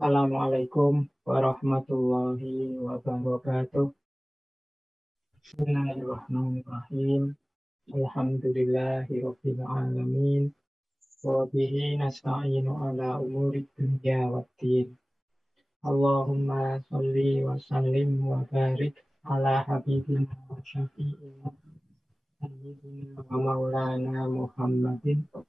Assalamualaikum warahmatullahi wabarakatuh. Bismillahirrahmanirrahim. Alhamdulillahirabbil alamin. Wa bihi nasta'inu ala umuri dunya waddin. Allahumma shalli wa sallim wa barik ala habibina wa syafi'ina sayyidina wa maulana Muhammadin wa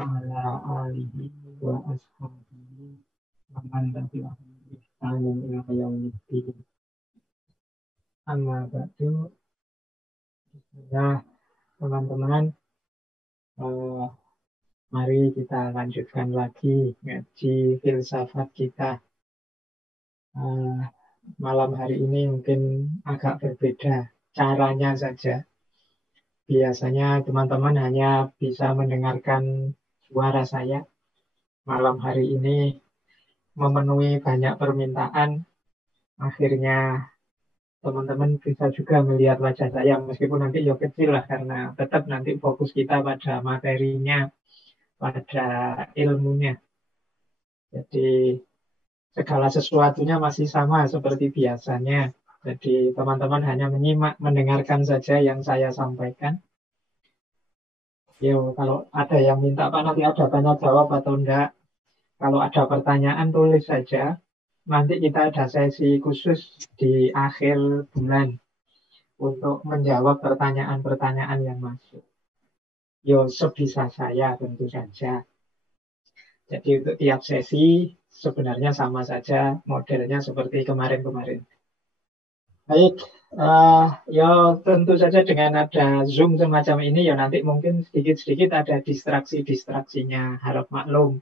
ala alihi wa ashabihi wa man tabi'ahum bi ihsanin ila yaumiddin. Amma ba'du. Nah, teman-teman, eh, mari kita lanjutkan lagi ngaji filsafat kita. Eh, Malam hari ini mungkin agak berbeda caranya saja. Biasanya teman-teman hanya bisa mendengarkan suara saya. Malam hari ini memenuhi banyak permintaan. Akhirnya teman-teman bisa juga melihat wajah saya meskipun nanti ya kecil lah karena tetap nanti fokus kita pada materinya, pada ilmunya. Jadi segala sesuatunya masih sama seperti biasanya. Jadi teman-teman hanya menyimak, mendengarkan saja yang saya sampaikan. Yo, kalau ada yang minta Pak nanti ada tanya jawab atau enggak. Kalau ada pertanyaan tulis saja. Nanti kita ada sesi khusus di akhir bulan untuk menjawab pertanyaan-pertanyaan yang masuk. Yo, sebisa saya tentu saja. Jadi untuk tiap sesi sebenarnya sama saja, modelnya seperti kemarin-kemarin. Baik, ya tentu saja dengan ada Zoom semacam ini ya nanti mungkin sedikit-sedikit ada distraksi-distraksinya, harap maklum.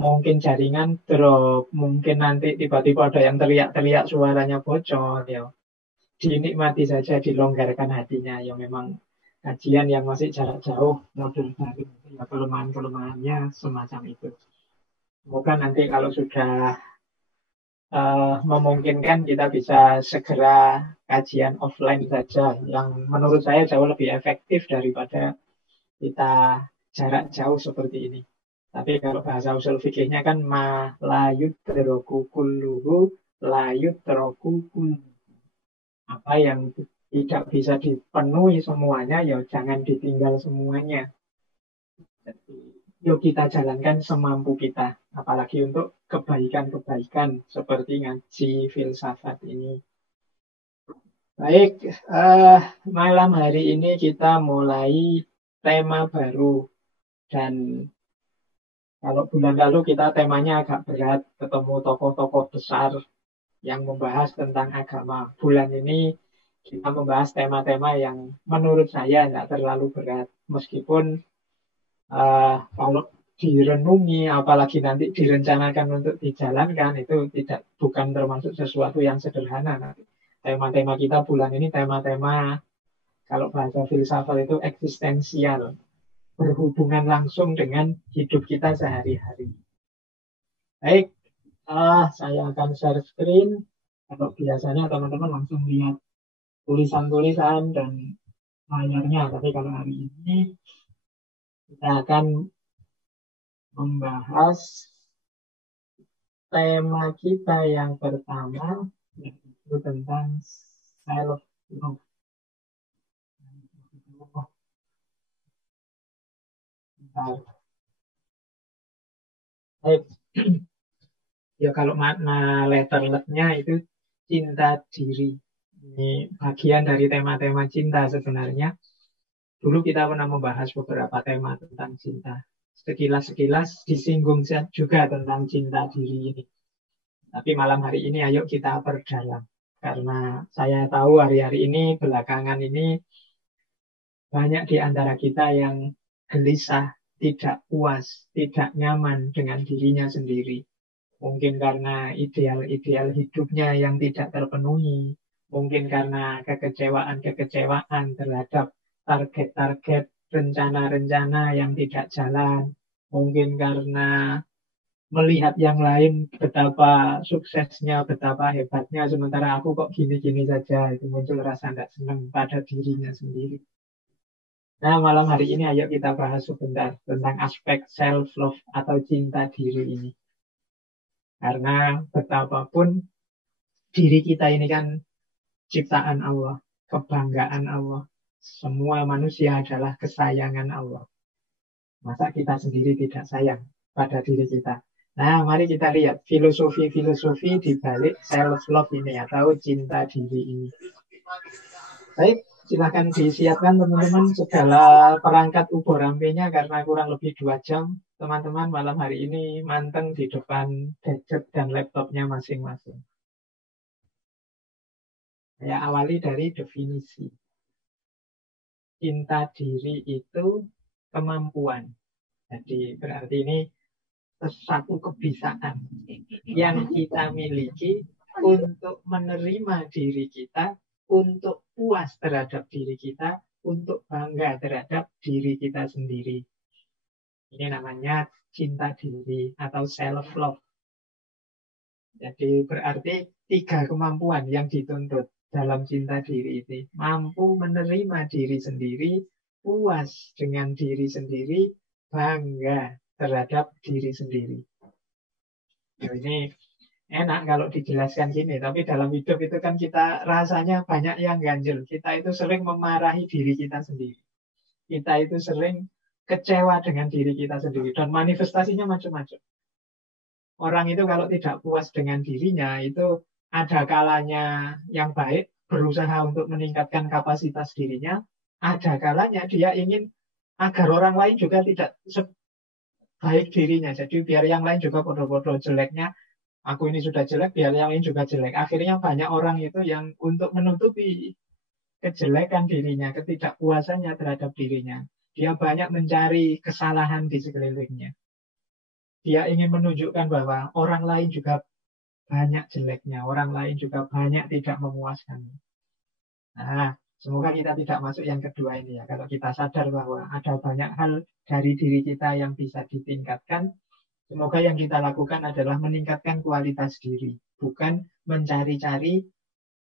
Mungkin jaringan drop, mungkin nanti tiba-tiba ada yang teriak-teriak suaranya bocor, ya dinikmati saja, dilonggarkan hatinya. Ya memang kajian yang masih jarak jauh, modul baru, ya kelemahan-kelemahannya semacam itu. Semoga nanti kalau sudah memungkinkan kita bisa segera kajian offline saja yang menurut saya jauh lebih efektif daripada kita jarak jauh seperti ini. Tapi kalau bahasa usul fikihnya kan ma layut teroku kulluhu layut teroku kulluhu. Apa yang tidak bisa dipenuhi semuanya ya jangan ditinggal semuanya. Jadi, yuk kita jalankan semampu kita. Apalagi untuk kebaikan-kebaikan seperti ngaji filsafat ini. Baik, malam hari ini kita mulai tema baru. Dan kalau bulan lalu kita temanya agak berat, ketemu tokoh-tokoh besar yang membahas tentang agama. Bulan ini kita membahas tema-tema yang menurut saya tidak terlalu berat. Meskipun kalau direnungi, apalagi nanti direncanakan untuk dijalankan, itu bukan termasuk sesuatu yang sederhana. Tema-tema kita bulan ini tema-tema, kalau bahasa filsafat itu eksistensial, berhubungan langsung dengan hidup kita sehari-hari. Baik, saya akan share screen. Kalau biasanya teman-teman langsung lihat tulisan-tulisan dan layarnya, tapi kalau hari ini kita akan membahas tema kita yang pertama, yaitu tentang self-love. Ya kalau makna letterless-nya itu cinta diri. Ini bagian dari tema-tema cinta sebenarnya. Dulu kita pernah membahas beberapa tema tentang cinta. Sekilas-sekilas disinggung juga tentang cinta diri ini. Tapi malam hari ini ayo kita perdalam. Karena saya tahu hari-hari ini, belakangan ini, banyak di antara kita yang gelisah, tidak puas, tidak nyaman dengan dirinya sendiri. Mungkin karena ideal-ideal hidupnya yang tidak terpenuhi. Mungkin karena kekecewaan-kekecewaan terhadap target-target, rencana-rencana yang tidak jalan. Mungkin karena melihat yang lain betapa suksesnya, betapa hebatnya, sementara aku kok gini-gini saja. Itu muncul rasa tidak senang pada dirinya sendiri. Nah, malam hari ini ayo kita bahas sebentar tentang aspek self-love atau cinta diri ini. Karena betapapun diri kita ini kan ciptaan Allah, kebanggaan Allah. Semua manusia adalah kesayangan Allah. Masa kita sendiri tidak sayang pada diri kita? Nah, mari kita lihat filosofi-filosofi di balik self-love ini atau cinta diri ini. Baik, silakan disiapkan teman-teman segala perangkat ubur rampenya karena kurang lebih 2 jam. Teman-teman malam hari ini manteng di depan gadget dan laptopnya masing-masing. Saya awali dari definisi. Cinta diri itu kemampuan. Jadi berarti ini satu kebiasaan yang kita miliki untuk menerima diri kita, untuk puas terhadap diri kita, untuk bangga terhadap diri kita sendiri. Ini namanya cinta diri atau self-love. Jadi berarti 3 kemampuan yang dituntut dalam cinta diri ini. Mampu menerima diri sendiri, puas dengan diri sendiri, bangga terhadap diri sendiri. Nah, ini enak kalau dijelaskan gini, tapi dalam hidup itu kan kita rasanya banyak yang ganjel. Kita itu sering memarahi diri kita sendiri. Kita itu sering kecewa dengan diri kita sendiri. Dan manifestasinya macam-macam. Orang itu kalau tidak puas dengan dirinya, itu ada kalanya yang baik, berusaha untuk meningkatkan kapasitas dirinya. Ada kalanya dia ingin agar orang lain juga tidak sebaik dirinya. Jadi biar yang lain juga bodoh-bodoh jeleknya, aku ini sudah jelek, biar yang lain juga jelek. Akhirnya banyak orang itu yang untuk menutupi kejelekan dirinya, ketidakpuasannya terhadap dirinya, dia banyak mencari kesalahan di sekelilingnya. Dia ingin menunjukkan bahwa orang lain juga banyak jeleknya, orang lain juga banyak tidak memuaskan. Nah, semoga kita tidak masuk yang kedua ini ya. Kalau kita sadar bahwa ada banyak hal dari diri kita yang bisa ditingkatkan, semoga yang kita lakukan adalah meningkatkan kualitas diri, bukan mencari-cari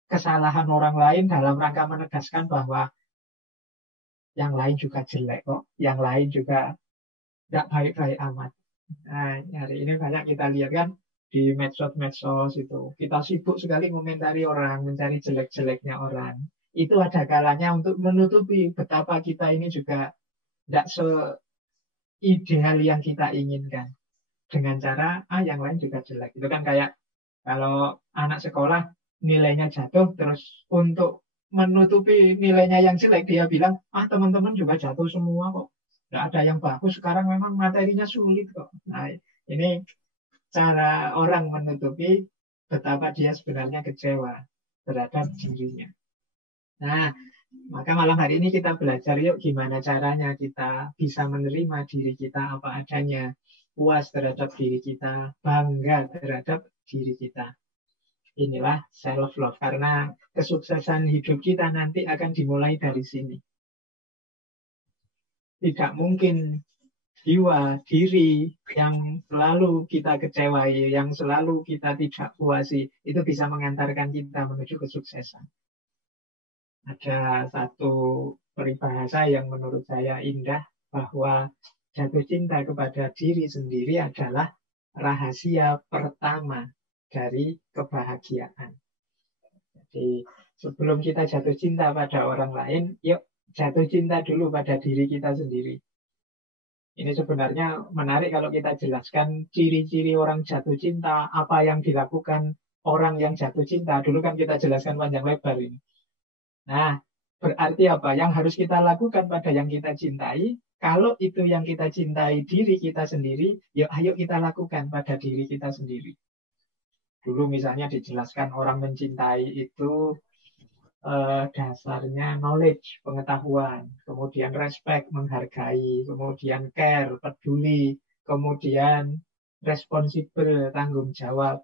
kesalahan orang lain dalam rangka menegaskan bahwa yang lain juga jelek kok, yang lain juga tidak baik-baik amat. Nah, hari ini banyak kita lihat kan di medsos-medsos itu. Kita sibuk sekali komentari orang, mencari jelek-jeleknya orang. Itu ada kalanya untuk menutupi betapa kita ini juga tidak seideal yang kita inginkan. Dengan cara, yang lain juga jelek. Itu kan kayak kalau anak sekolah nilainya jatuh, terus untuk menutupi nilainya yang jelek, dia bilang, teman-teman juga jatuh semua kok. Nggak ada yang bagus, sekarang memang materinya sulit kok. Nah, ini cara orang menutupi betapa dia sebenarnya kecewa terhadap dirinya. Nah, maka malam hari ini kita belajar yuk gimana caranya kita bisa menerima diri kita apa adanya, puas terhadap diri kita, bangga terhadap diri kita. Inilah self-love, karena kesuksesan hidup kita nanti akan dimulai dari sini. Tidak mungkin jiwa, diri yang selalu kita kecewai, yang selalu kita tidak puasi, itu bisa mengantarkan kita menuju kesuksesan. Ada satu peribahasa yang menurut saya indah, bahwa jatuh cinta kepada diri sendiri adalah rahasia pertama dari kebahagiaan. Jadi sebelum kita jatuh cinta pada orang lain, yuk jatuh cinta dulu pada diri kita sendiri. Ini sebenarnya menarik kalau kita jelaskan ciri-ciri orang jatuh cinta, apa yang dilakukan orang yang jatuh cinta. Dulu kan kita jelaskan panjang lebar ini. Nah, berarti apa? Yang harus kita lakukan pada yang kita cintai, kalau itu yang kita cintai diri kita sendiri, yuk ayo kita lakukan pada diri kita sendiri. Dulu misalnya dijelaskan orang mencintai itu dasarnya knowledge, pengetahuan, kemudian respect, menghargai, kemudian care, peduli, kemudian responsible, tanggung jawab.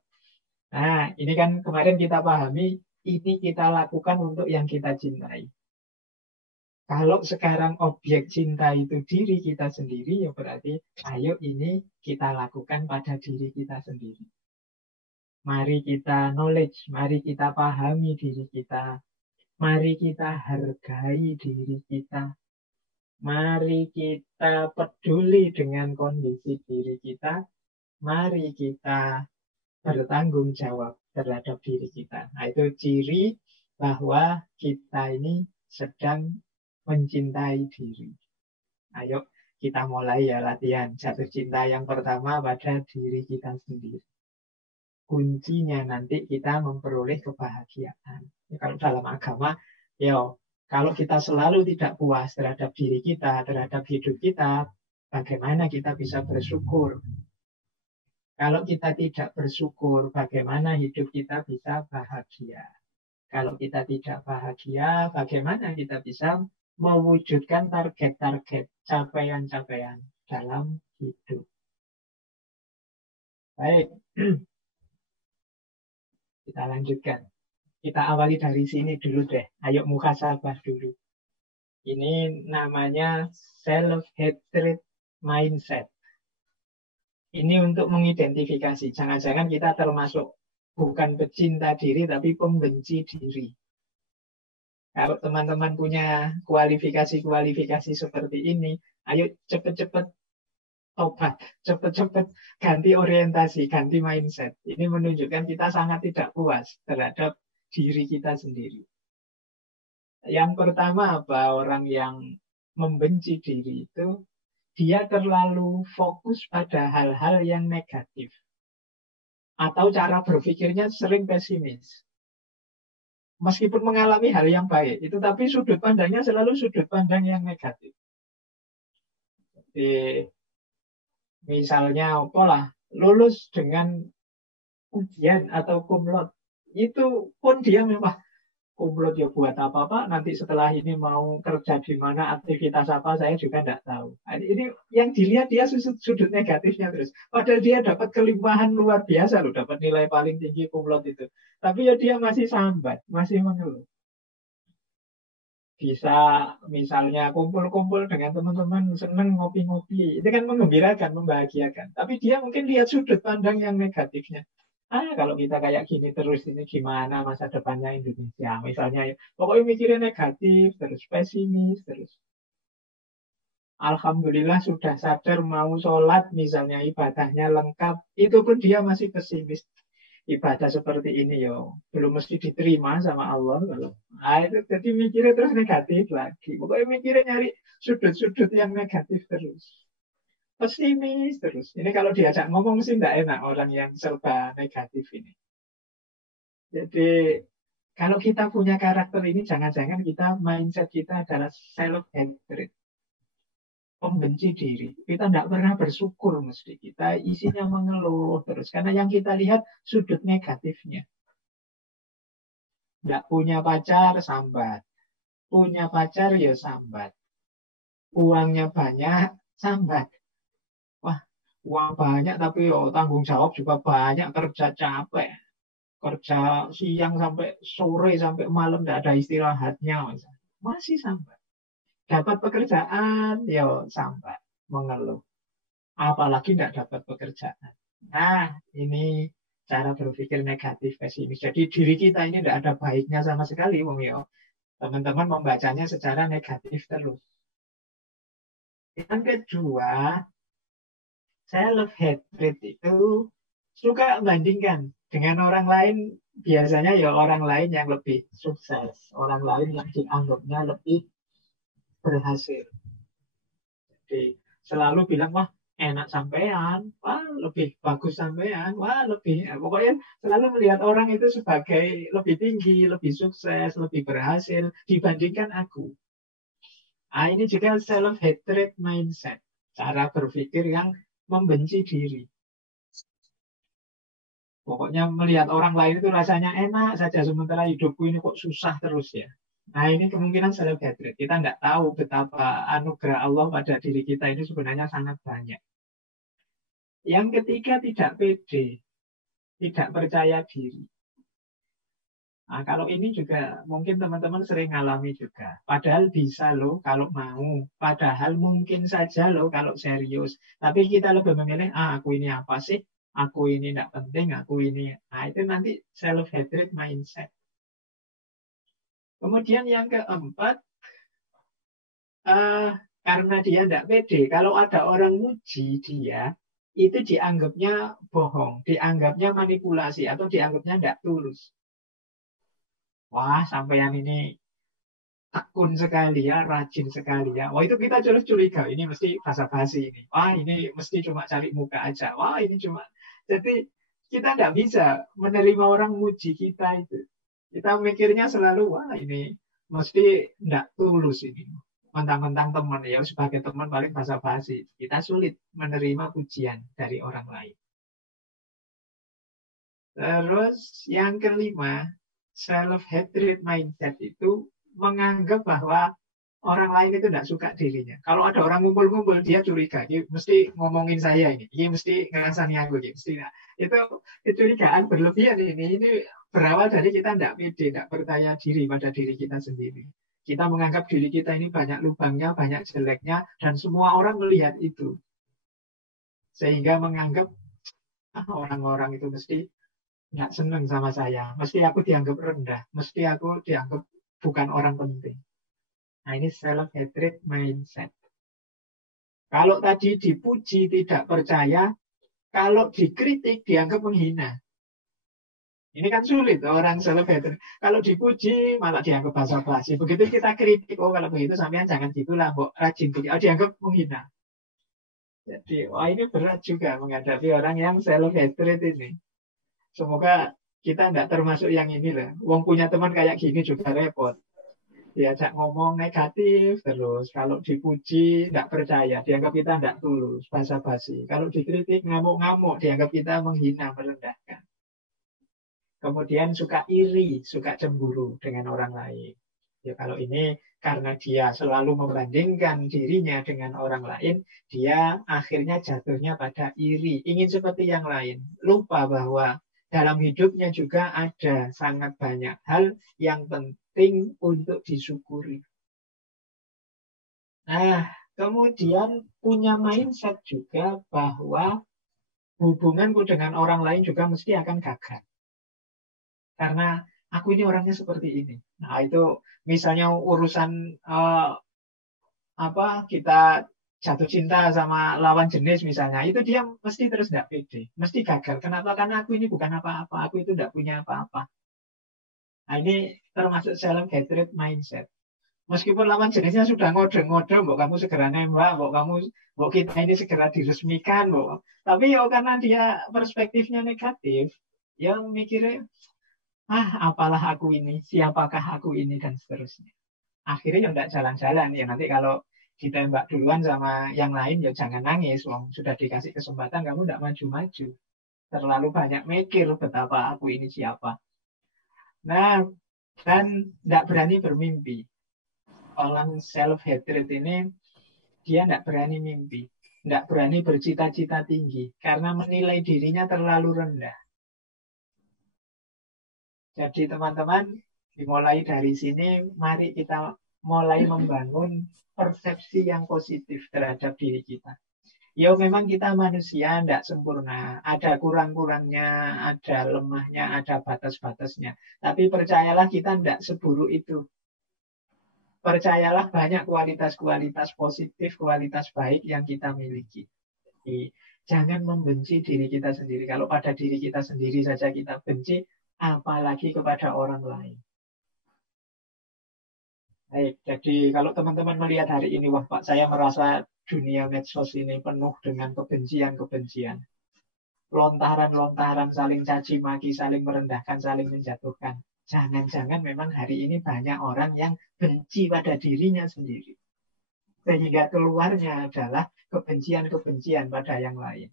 Nah, ini kan kemarin kita pahami, ini kita lakukan untuk yang kita cintai. Kalau sekarang objek cinta itu diri kita sendiri, ya berarti ayo ini kita lakukan pada diri kita sendiri. Mari kita knowledge, mari kita pahami diri kita. Mari kita hargai diri kita. Mari kita peduli dengan kondisi diri kita. Mari kita bertanggung jawab terhadap diri kita. Nah, itu ciri bahwa kita ini sedang mencintai diri. Ayo kita mulai ya latihan jatuh cinta yang pertama pada diri kita sendiri. Kuncinya nanti kita memperoleh kebahagiaan. Ya, kalau dalam agama, ya kalau kita selalu tidak puas terhadap diri kita, terhadap hidup kita, bagaimana kita bisa bersyukur? Kalau kita tidak bersyukur, bagaimana hidup kita bisa bahagia? Kalau kita tidak bahagia, bagaimana kita bisa mewujudkan target-target, capaian-capaian dalam hidup? Baik, kita lanjutkan. Kita awali dari sini dulu deh. Ayo muhasabah dulu. Ini namanya self-hatred mindset. Ini untuk mengidentifikasi. Jangan-jangan kita termasuk bukan pecinta diri, tapi pembenci diri. Kalau teman-teman punya kualifikasi-kualifikasi seperti ini, ayo cepet-cepet tobat, cepet-cepet ganti orientasi, ganti mindset. Ini menunjukkan kita sangat tidak puas terhadap diri kita sendiri. Yang pertama apa? Orang yang membenci diri itu, dia terlalu fokus pada hal-hal yang negatif. Atau cara berpikirnya sering pesimis. Meskipun mengalami hal yang baik, itu tapi sudut pandangnya selalu sudut pandang yang negatif. Jadi, misalnya apalah, lulus dengan ujian atau kumlot, itu pun dia memang kumlot ya buat apa-apa, nanti setelah ini mau kerja di mana, aktivitas apa, saya juga tidak tahu. Ini yang dilihat dia sudut negatifnya terus. Padahal dia dapat kelimpahan luar biasa loh, dapat nilai paling tinggi kumlot itu. Tapi ya dia masih sambat, masih mengeluh. Bisa misalnya kumpul-kumpul dengan teman-teman, seneng ngopi-ngopi. Itu kan menggembirakan, membahagiakan. Tapi dia mungkin lihat sudut pandang yang negatifnya. Kalau kita kayak gini terus ini gimana masa depannya Indonesia? Misalnya, pokoknya mikirnya negatif, terus pesimis, terus. Alhamdulillah sudah sadar mau sholat, misalnya ibadahnya lengkap, itu pun dia masih pesimis. Ibadah seperti ini yo belum mesti diterima sama Allah kalau itu jadi mikirnya terus negatif lagi. Pokoknya mikirnya nyari sudut-sudut yang negatif terus. Pesimis terus. Ini kalau diajak ngomong sih tidak enak orang yang serba negatif ini. Jadi kalau kita punya karakter ini, jangan-jangan kita mindset kita adalah self-hatred, pembenci diri. Kita tidak pernah bersyukur mesti. Kita isinya mengeluh terus. Karena yang kita lihat sudut negatifnya. Tidak punya pacar, sambat. Punya pacar, ya sambat. Uangnya banyak, sambat. Wah, uang banyak tapi tanggung jawab juga banyak, kerja capek. Kerja siang sampai sore, sampai malam, tidak ada istirahatnya. Masih sambat. Dapat pekerjaan, ya sambat. Mengeluh. Apalagi tidak dapat pekerjaan. Nah, ini cara berpikir negatif pesimis. Jadi diri kita ini tidak ada baiknya sama sekali, Wong yo. Teman-teman membacanya secara negatif terus. Yang kedua, self-hatred itu suka membandingkan dengan orang lain. Biasanya ya orang lain yang lebih sukses, orang lain yang dianggapnya lebih berhasil. Jadi selalu bilang, wah enak sampean, wah lebih bagus sampean, wah lebih, pokoknya selalu melihat orang itu sebagai lebih tinggi, lebih sukses, lebih berhasil dibandingkan aku. Ini juga self-hatred mindset, cara berpikir yang membenci diri. Pokoknya melihat orang lain itu rasanya enak saja, sementara hidupku ini kok susah terus ya. Nah ini kemungkinan self-hatred. Kita tidak tahu betapa anugerah Allah pada diri kita ini sebenarnya sangat banyak. Yang ketiga, tidak pede, tidak percaya diri. Nah, kalau ini juga mungkin teman-teman sering alami juga. Padahal bisa loh kalau mau. Padahal mungkin saja loh kalau serius. Tapi kita lebih memilih, aku ini apa sih? Aku ini tidak penting, aku ini. Nah, itu nanti self-hatred mindset. Kemudian yang keempat, karena dia tidak pede, kalau ada orang muji dia, itu dianggapnya bohong, dianggapnya manipulasi, atau dianggapnya tidak tulus. Wah, sampean ini tekun sekali ya, rajin sekali ya. Wah, itu kita terus curiga, ini mesti basa-basi ini. Wah, ini mesti cuma cari muka aja. Wah, ini cuma. Jadi kita tidak bisa menerima orang muji kita itu. Kita mikirnya selalu, wah ini mesti tidak tulus ini. Mentang-mentang teman, ya sebagai teman paling basa-basi. Kita sulit menerima pujian dari orang lain. Terus yang kelima, self-hatred mindset itu menganggap bahwa orang lain itu tidak suka dirinya. Kalau ada orang ngumpul-ngumpul, dia curiga, ini mesti ngomongin saya ini mesti ngerasani aku, ini mesti. Nah, itu kecurigaan berlebihan ini berawal dari kita tidak pede, tidak percaya diri pada diri kita sendiri. Kita menganggap diri kita ini banyak lubangnya, banyak jeleknya, dan semua orang melihat itu. Sehingga menganggap, orang-orang itu mesti nggak seneng sama saya, mesti aku dianggap rendah, mesti aku dianggap bukan orang penting. Nah, ini self-hatred mindset. Kalau tadi dipuji tidak percaya, kalau dikritik dianggap menghina. Ini kan sulit orang self-hatred. Kalau dipuji malah dianggap basa-basi. Begitu kita kritik, oh kalau begitu sampean jangan gitulah, mbok rajin dianggap menghina. Jadi, wah ini berat juga menghadapi orang yang self-hatred ini. Semoga kita tidak termasuk yang ini lah. Wong punya teman kayak gini juga repot. Diajak ngomong negatif terus. Kalau dipuji tidak percaya, dianggap kita tidak tulus, basa-basi. Kalau dikritik ngamuk-ngamuk, dianggap kita menghina, merendahkan. Kemudian suka iri, suka cemburu dengan orang lain. Ya, kalau ini karena dia selalu membandingkan dirinya dengan orang lain, dia akhirnya jatuhnya pada iri, ingin seperti yang lain. Lupa bahwa dalam hidupnya juga ada sangat banyak hal yang penting untuk disyukuri. Nah, kemudian punya mindset juga bahwa hubunganku dengan orang lain juga mesti akan gagal. Karena aku ini orangnya seperti ini. Nah, itu misalnya urusan kita jatuh cinta sama lawan jenis misalnya, itu dia mesti terus tidak pede, mesti gagal. Kenapa? Karena aku ini bukan apa-apa, aku itu tidak punya apa-apa. Nah, ini termasuk self-hatred mindset. Meskipun lawan jenisnya sudah ngode-ngode, mbok kamu segera nembak, mbok kita ini segera diresmikan, mbok. Tapi ya karena dia perspektifnya negatif, yang mikirnya, apalah aku ini, siapakah aku ini, dan seterusnya. Akhirnya ya tidak jalan-jalan. Ya nanti kalau ditembak duluan sama yang lain, ya jangan nangis. Wong sudah dikasih kesempatan, kamu tidak maju-maju. Terlalu banyak mikir betapa aku ini siapa. Nah, dan tidak berani bermimpi. Orang self-hatred ini, dia tidak berani mimpi. Tidak berani bercita-cita tinggi. Karena menilai dirinya terlalu rendah. Jadi teman-teman, dimulai dari sini, mari kita mulai membangun persepsi yang positif terhadap diri kita. Ya memang kita manusia tidak sempurna, ada kurang-kurangnya, ada lemahnya, ada batas-batasnya. Tapi percayalah kita tidak seburuk itu. Percayalah banyak kualitas-kualitas positif, kualitas baik yang kita miliki. Jadi, jangan membenci diri kita sendiri. Kalau pada diri kita sendiri saja kita benci, apalagi kepada orang lain. Baik, jadi kalau teman-teman melihat hari ini, wah Pak, saya merasa dunia medsos ini penuh dengan kebencian-kebencian. Lontaran-lontaran saling caci maki, saling merendahkan, saling menjatuhkan. Jangan-jangan memang hari ini banyak orang yang benci pada dirinya sendiri. Sehingga keluarnya adalah kebencian-kebencian pada yang lain.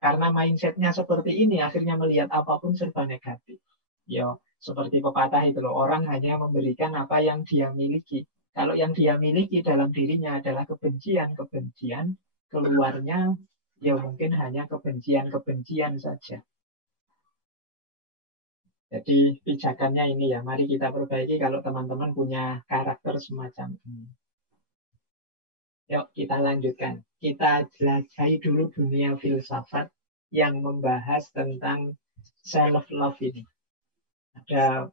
Karena mindsetnya seperti ini, akhirnya melihat apapun serba negatif. Ya, seperti pepatah itu loh, orang hanya memberikan apa yang dia miliki. Kalau yang dia miliki dalam dirinya adalah kebencian-kebencian, keluarnya ya mungkin hanya kebencian-kebencian saja. Jadi pijakannya ini ya, mari kita perbaiki kalau teman-teman punya karakter semacam ini. Yuk kita lanjutkan. Kita jelajahi dulu dunia filsafat yang membahas tentang self-love ini. Ada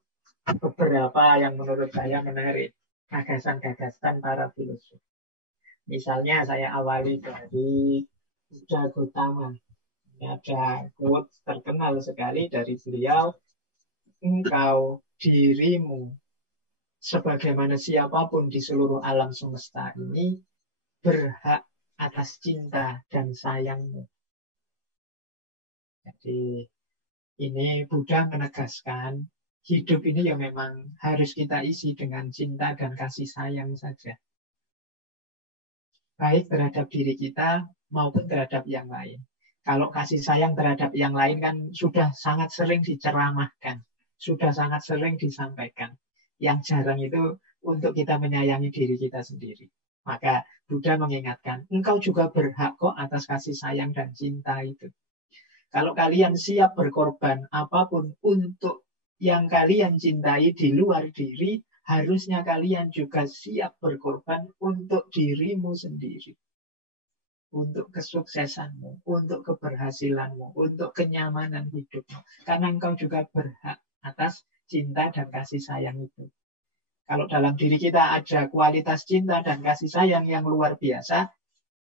beberapa yang menurut saya menarik, gagasan-gagasan para filsuf. Misalnya saya awali dari Buddha Gautama. Ini ada quote terkenal sekali dari beliau, engkau dirimu sebagaimana siapapun di seluruh alam semesta ini berhak atas cinta dan sayangmu. Jadi ini Buddha menegaskan hidup ini ya memang harus kita isi dengan cinta dan kasih sayang saja. Baik terhadap diri kita maupun terhadap yang lain. Kalau kasih sayang terhadap yang lain kan sudah sangat sering diceramahkan, sudah sangat sering disampaikan. Yang jarang itu untuk kita menyayangi diri kita sendiri. Maka Buddha mengingatkan, engkau juga berhak kok atas kasih sayang dan cinta itu. Kalau kalian siap berkorban apapun untuk yang kalian cintai di luar diri, harusnya kalian juga siap berkorban untuk dirimu sendiri. Untuk kesuksesanmu, untuk keberhasilanmu, untuk kenyamanan hidupmu. Karena engkau juga berhak atas cinta dan kasih sayang itu. Kalau dalam diri kita ada kualitas cinta dan kasih sayang yang luar biasa,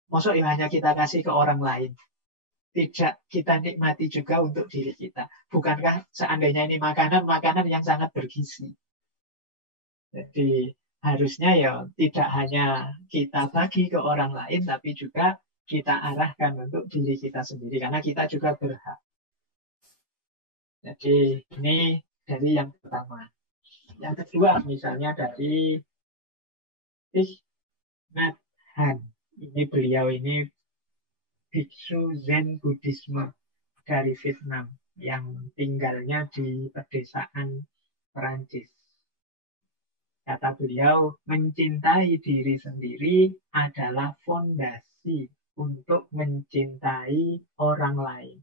maksudnya hanya kita kasih ke orang lain. Tidak kita nikmati juga untuk diri kita. Bukankah seandainya ini makanan yang sangat bergizi. Jadi harusnya ya tidak hanya kita bagi ke orang lain, tapi juga kita arahkan untuk diri kita sendiri. Karena kita juga berhak. Jadi ini dari yang pertama. Yang kedua misalnya dari Thich Nhat Hanh. Ini beliau ini biksu Zen Buddhisme dari Vietnam yang tinggalnya di pedesaan Perancis. Kata beliau, mencintai diri sendiri adalah fondasi untuk mencintai orang lain.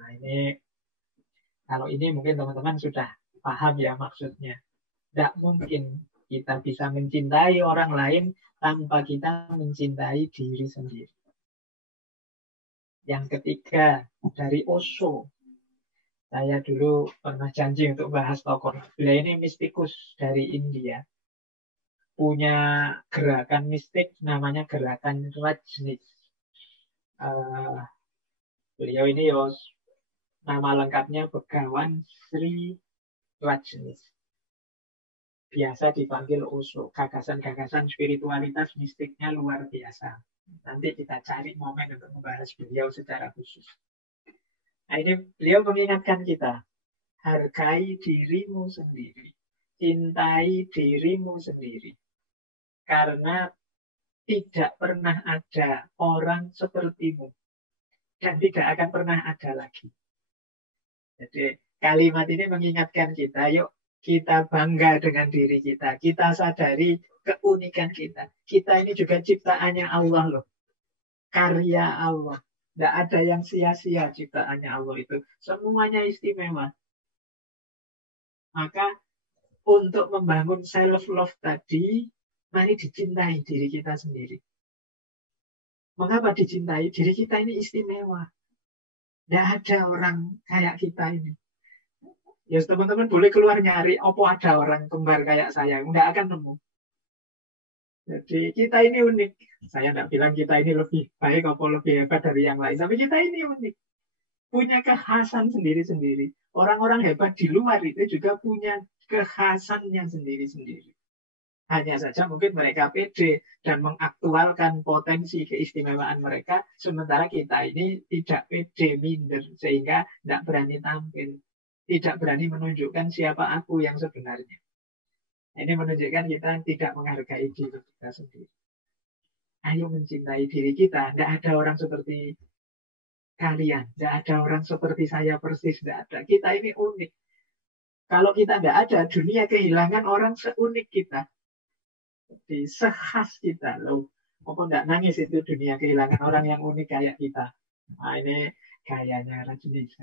Nah ini, kalau ini mungkin teman-teman sudah paham ya maksudnya. Tidak mungkin kita bisa mencintai orang lain tanpa kita mencintai diri sendiri. Yang ketiga, dari Osho. Saya dulu pernah janji untuk bahas tokoh. Beliau ini mistikus dari India. Punya gerakan mistik namanya gerakan Rajneesh. Beliau ini nama lengkapnya Begawan Sri Rajneesh. Biasa dipanggil Osho. Gagasan-gagasan spiritualitas mistiknya luar biasa. Nanti kita cari momen untuk membahas beliau secara khusus. Nah ini beliau mengingatkan kita, hargai dirimu sendiri, cintai dirimu sendiri. Karena tidak pernah ada orang sepertimu. Dan tidak akan pernah ada lagi. Jadi kalimat ini mengingatkan kita, yuk kita bangga dengan diri kita. Kita sadari keunikan kita. Kita ini juga ciptaannya Allah loh. Karya Allah. Tidak ada yang sia-sia ciptaannya Allah itu. Semuanya istimewa. Maka untuk membangun self-love tadi, mari dicintai diri kita sendiri. Mengapa dicintai? Diri kita ini istimewa. Tidak ada orang kayak kita ini. Ya teman-teman boleh keluar nyari, apa ada orang kembar kayak saya. Tidak akan nemu. Jadi kita ini unik. Saya tidak bilang kita ini lebih baik atau lebih hebat dari yang lain. Tapi kita ini unik. Punya kekhasan sendiri-sendiri. Orang-orang hebat di luar itu juga punya kekhasannya sendiri-sendiri. Hanya saja mungkin mereka pede dan mengaktualkan potensi keistimewaan mereka. Sementara kita ini tidak pede, minder. Sehingga tidak berani tampil. Tidak berani menunjukkan siapa aku yang sebenarnya. Ini menunjukkan kita tidak menghargai diri kita sendiri. Ayo mencintai diri kita. Tidak ada orang seperti kalian. Tidak ada orang seperti saya persis. Tidak ada. Kita ini unik. Kalau kita tidak ada, dunia kehilangan orang seunik kita. Jadi sekhas kita. Loh, kok tidak nangis itu dunia kehilangan orang yang unik kayak kita. Nah ini gayanya Rajneesh.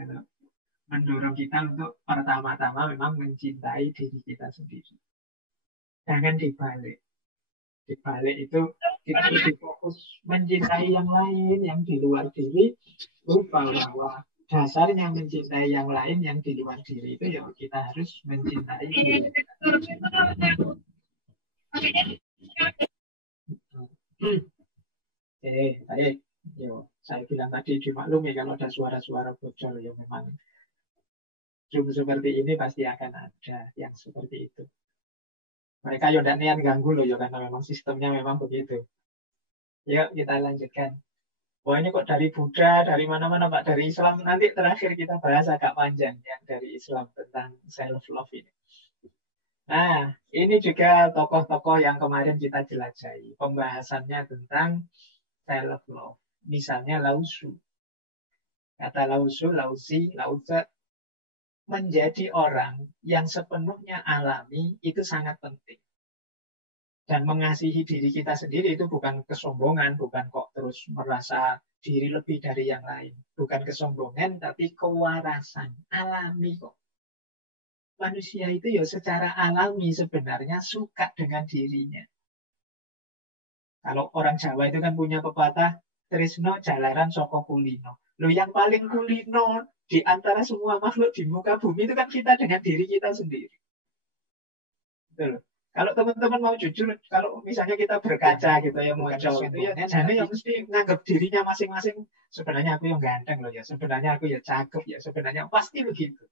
Mendorong kita untuk pertama-tama memang mencintai diri kita sendiri. Jangan dibalik. Dibalik itu kita lebih fokus mencintai yang lain, yang di luar diri. Lupa bahwa dasarnya mencintai yang lain, yang di luar diri itu ya kita harus mencintai diri. Oke, baik. Yo, saya bilang tadi dimaklumi kalau ada suara-suara bocor, ya memang Zoom seperti ini pasti akan ada yang seperti itu. Mereka yo tidak niat ganggu loh, ya karena memang sistemnya memang begitu. Yuk kita lanjutkan. Wah ini kok dari Buddha, dari mana-mana Pak, dari Islam. Nanti terakhir kita bahas agak panjang yang dari Islam tentang self-love ini. Nah, ini juga tokoh-tokoh yang kemarin kita jelajahi. Pembahasannya tentang self-love. Misalnya Lao Tzu. Kata Lao Tzu, Lao Tzu, Lao Tzu, menjadi orang yang sepenuhnya alami itu sangat penting. Dan mengasihi diri kita sendiri itu bukan kesombongan, bukan kok terus merasa diri lebih dari yang lain. Bukan kesombongan, tapi kewarasan. Alami kok. Manusia itu ya secara alami sebenarnya suka dengan dirinya. Kalau orang Jawa itu kan punya pepatah, Tresno jalaran soko kulino. Loh yang paling kulino di antara semua makhluk di muka bumi itu kan kita dengan diri kita sendiri. Betul. Kalau teman-teman mau jujur, kalau misalnya kita berkaca gitu ya, muncul gitu ya, jadi yang mesti nganggap dirinya masing-masing, sebenarnya aku yang ganteng loh ya, sebenarnya aku ya cakep ya, sebenarnya pasti begitu.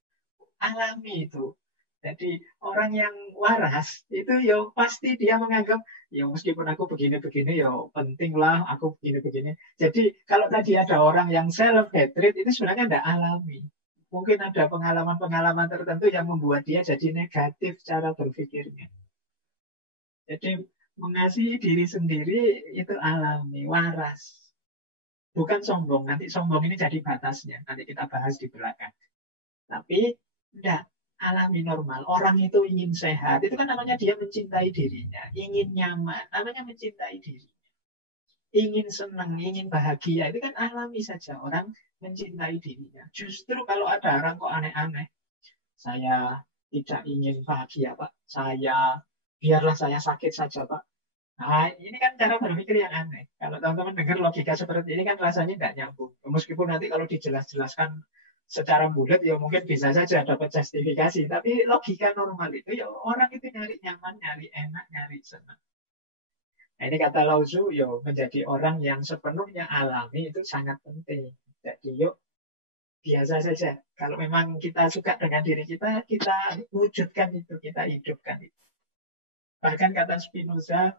Alami itu. Jadi orang yang waras itu ya pasti dia menganggap ya meskipun aku begini-begini ya penting lah aku begini-begini. Jadi kalau tadi ada orang yang self hatred itu sebenarnya tidak alami. Mungkin ada pengalaman-pengalaman tertentu yang membuat dia jadi negatif cara berpikirnya. Jadi mengasihi diri sendiri itu alami, waras. Bukan sombong. Nanti sombong ini jadi batasnya. Nanti kita bahas di belakang. Tapi enggak, alami normal. Orang itu ingin sehat. Itu kan namanya dia mencintai dirinya. Ingin nyaman. Namanya mencintai diri. Ingin senang, ingin bahagia. Itu kan alami saja. Orang mencintai dirinya. Justru kalau ada orang kok aneh-aneh. Saya tidak ingin bahagia, Pak. Biarlah saya sakit saja, Pak. Nah, ini kan cara berpikir yang aneh. Kalau teman-teman dengar logika seperti ini kan rasanya nggak nyambung. Meskipun nanti kalau dijelas-jelaskan secara bulat ya mungkin bisa saja dapat justifikasi. Tapi logika normal itu ya orang itu nyari nyaman, nyari enak, nyari senang. Nah, ini kata Lao Tzu, ya menjadi orang yang sepenuhnya alami itu sangat penting. Jadi yuk biasa saja. Kalau memang kita suka dengan diri kita, kita wujudkan itu, kita hidupkan itu. Bahkan kata Spinoza,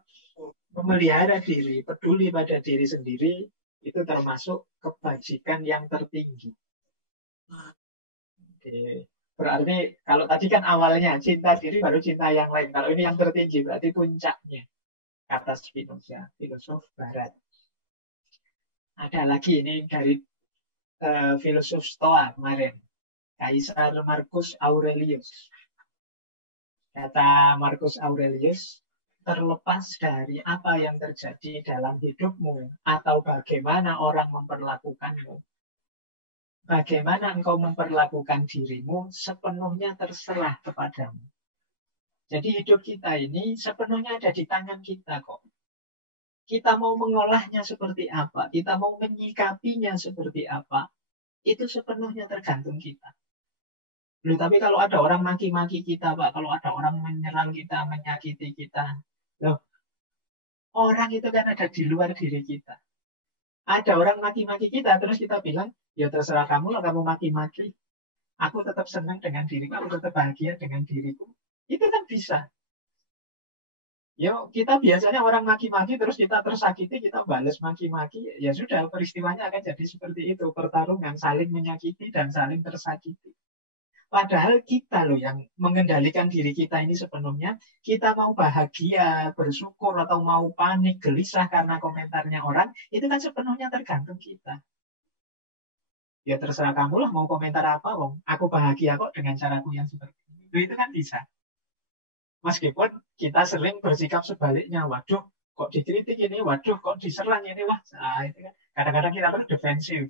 memelihara diri, peduli pada diri sendiri, itu termasuk kebajikan yang tertinggi. Oke. Berarti kalau tadi kan awalnya cinta diri baru cinta yang lain. Kalau ini yang tertinggi berarti puncaknya. Kata Spinoza, filosof barat. Ada lagi ini dari filosof Stoa kemarin. Kaisar Marcus Aurelius. Kata Marcus Aurelius, terlepas dari apa yang terjadi dalam hidupmu atau bagaimana orang memperlakukanmu, bagaimana engkau memperlakukan dirimu sepenuhnya terserah kepadamu. Jadi hidup kita ini sepenuhnya ada di tangan kita kok. Kita mau mengolahnya seperti apa, kita mau menyikapinya seperti apa, itu sepenuhnya tergantung kita. Loh, tapi kalau ada orang maki-maki kita, Pak, kalau ada orang menyerang kita, menyakiti kita, loh, orang itu kan ada di luar diri kita. Ada orang maki-maki kita, terus kita bilang, ya terserah kamu lah, kamu maki-maki. Aku tetap senang dengan diriku, aku tetap bahagia dengan diriku. Itu kan bisa. Ya, kita biasanya orang maki-maki, terus kita tersakiti, kita balas maki-maki. Ya sudah, peristiwanya akan jadi seperti itu. Pertarungan, saling menyakiti dan saling tersakiti. Padahal kita loh yang mengendalikan diri kita ini sepenuhnya. Kita mau bahagia, bersyukur, atau mau panik, gelisah karena komentarnya orang. Itu kan sepenuhnya tergantung kita. Ya terserah kamu lah mau komentar apa, Wong. Aku bahagia kok dengan caraku yang seperti ini. Itu kan bisa. Meskipun kita sering bersikap sebaliknya. Waduh, kok dikritik ini? Waduh, kok diserang ini? Wah, nah, itu kan. Kadang-kadang kita harus defensif.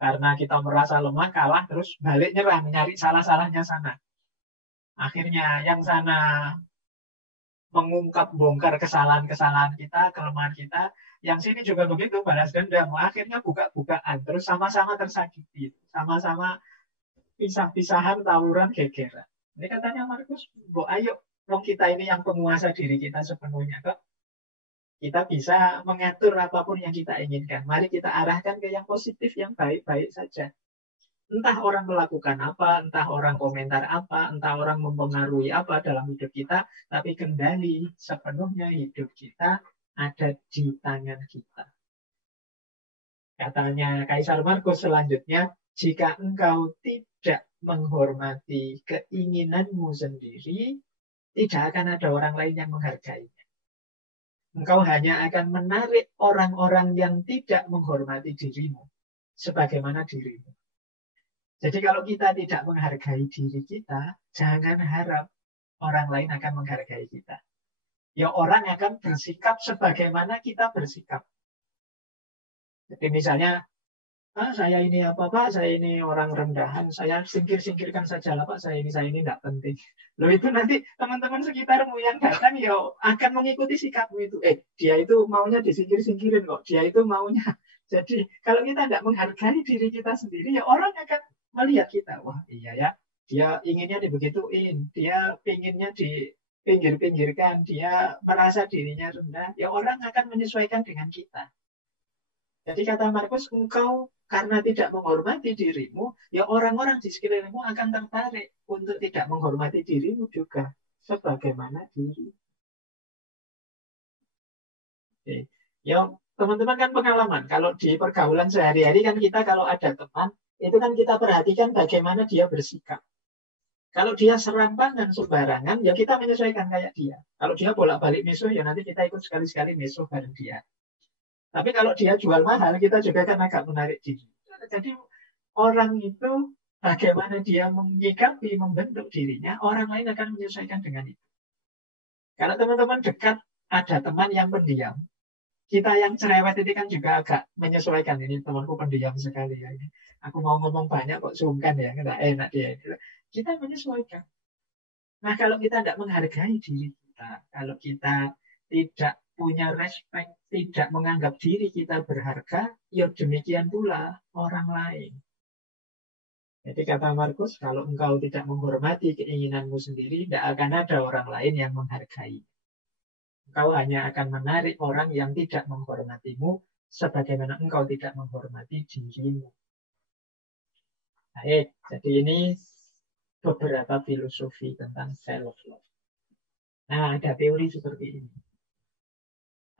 Karena kita merasa lemah, kalah, terus balik nyerang, nyari salah-salahnya sana. Akhirnya yang sana mengungkap, bongkar kesalahan-kesalahan kita, kelemahan kita. Yang sini juga begitu, balas dendam. Akhirnya buka-bukaan, terus sama-sama tersakiti. Sama-sama pisah-pisahan, tawuran, gegeran. Ini katanya Markus, ayo, wong kita ini yang penguasa diri kita sepenuhnya. Kok Kita bisa mengatur apapun yang kita inginkan. Mari kita arahkan ke yang positif, yang baik-baik saja. Entah orang melakukan apa, entah orang komentar apa, entah orang mempengaruhi apa dalam hidup kita, tapi kendali sepenuhnya hidup kita ada di tangan kita. Katanya Kaisar Markus selanjutnya, jika engkau tidak menghormati keinginanmu sendiri, tidak akan ada orang lain yang menghargainya. Engkau hanya akan menarik orang-orang yang tidak menghormati dirimu sebagaimana dirimu. Jadi kalau kita tidak menghargai diri kita, jangan harap orang lain akan menghargai kita. Ya orang akan bersikap sebagaimana kita bersikap. Jadi misalnya, saya ini apa Pak, saya ini orang rendahan, saya singkir-singkirkan saja lah Pak, saya ini tidak penting. Loh itu nanti teman-teman sekitarmu yang datang ya akan mengikuti sikapmu itu. Dia itu maunya disingkir-singkirin kok, dia itu maunya. Jadi kalau kita tidak menghargai diri kita sendiri, ya orang akan melihat kita. Wah iya ya, dia inginnya dibegituin, dia pinginnya di pinggir-pinggirkan, dia merasa dirinya rendah, ya orang akan menyesuaikan dengan kita. Jadi kata Markus, engkau karena tidak menghormati dirimu, ya orang-orang di sekelilingmu akan tertarik untuk tidak menghormati dirimu juga, sebagaimana diri. Oke. Ya, teman-teman kan pengalaman, kalau di pergaulan sehari-hari kan kita kalau ada teman, itu kan kita perhatikan bagaimana dia bersikap. Kalau dia serampangan sembarangan, ya kita menyesuaikan kayak dia. Kalau dia bolak-balik mesuh, ya nanti kita ikut sekali-sekali mesuh bareng dia. Tapi kalau dia jual mahal, kita juga kan agak menarik diri. Jadi orang itu bagaimana dia menyikapi, membentuk dirinya, orang lain akan menyesuaikan dengan itu. Kalau teman-teman dekat, ada teman yang pendiam. Kita yang cerewet itu kan juga agak menyesuaikan. Ini temanku pendiam sekali ya. Aku mau ngomong banyak kok sungkan ya, nggak enak dia. Kita menyesuaikan. Nah kalau kita tidak menghargai diri kita, kalau kita tidak punya respect, tidak menganggap diri kita berharga, ya demikian pula orang lain. Jadi kata Markus, kalau engkau tidak menghormati keinginanmu sendiri, tidak akan ada orang lain yang menghargai. Engkau hanya akan menarik orang yang tidak menghormatimu, sebagaimana engkau tidak menghormati dirimu. Baik, jadi ini beberapa filosofi tentang self-love. Nah, ada teori seperti ini.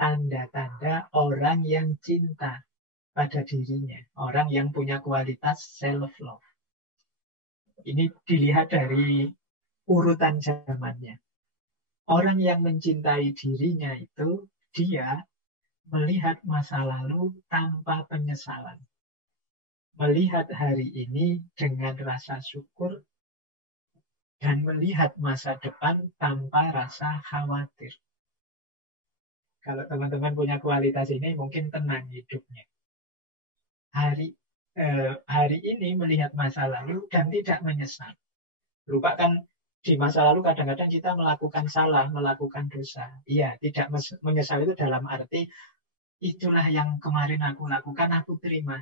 Tanda-tanda orang yang cinta pada dirinya, orang yang punya kualitas self-love. Ini dilihat dari urutan zamannya. Orang yang mencintai dirinya itu, dia melihat masa lalu tanpa penyesalan. Melihat hari ini dengan rasa syukur, dan melihat masa depan tanpa rasa khawatir. Kalau teman-teman punya kualitas ini, mungkin tenang hidupnya. Hari ini melihat masa lalu dan tidak menyesal. Lupakan di masa lalu kadang-kadang kita melakukan salah, melakukan dosa. Iya, tidak menyesal itu dalam arti itulah yang kemarin aku lakukan, aku terima.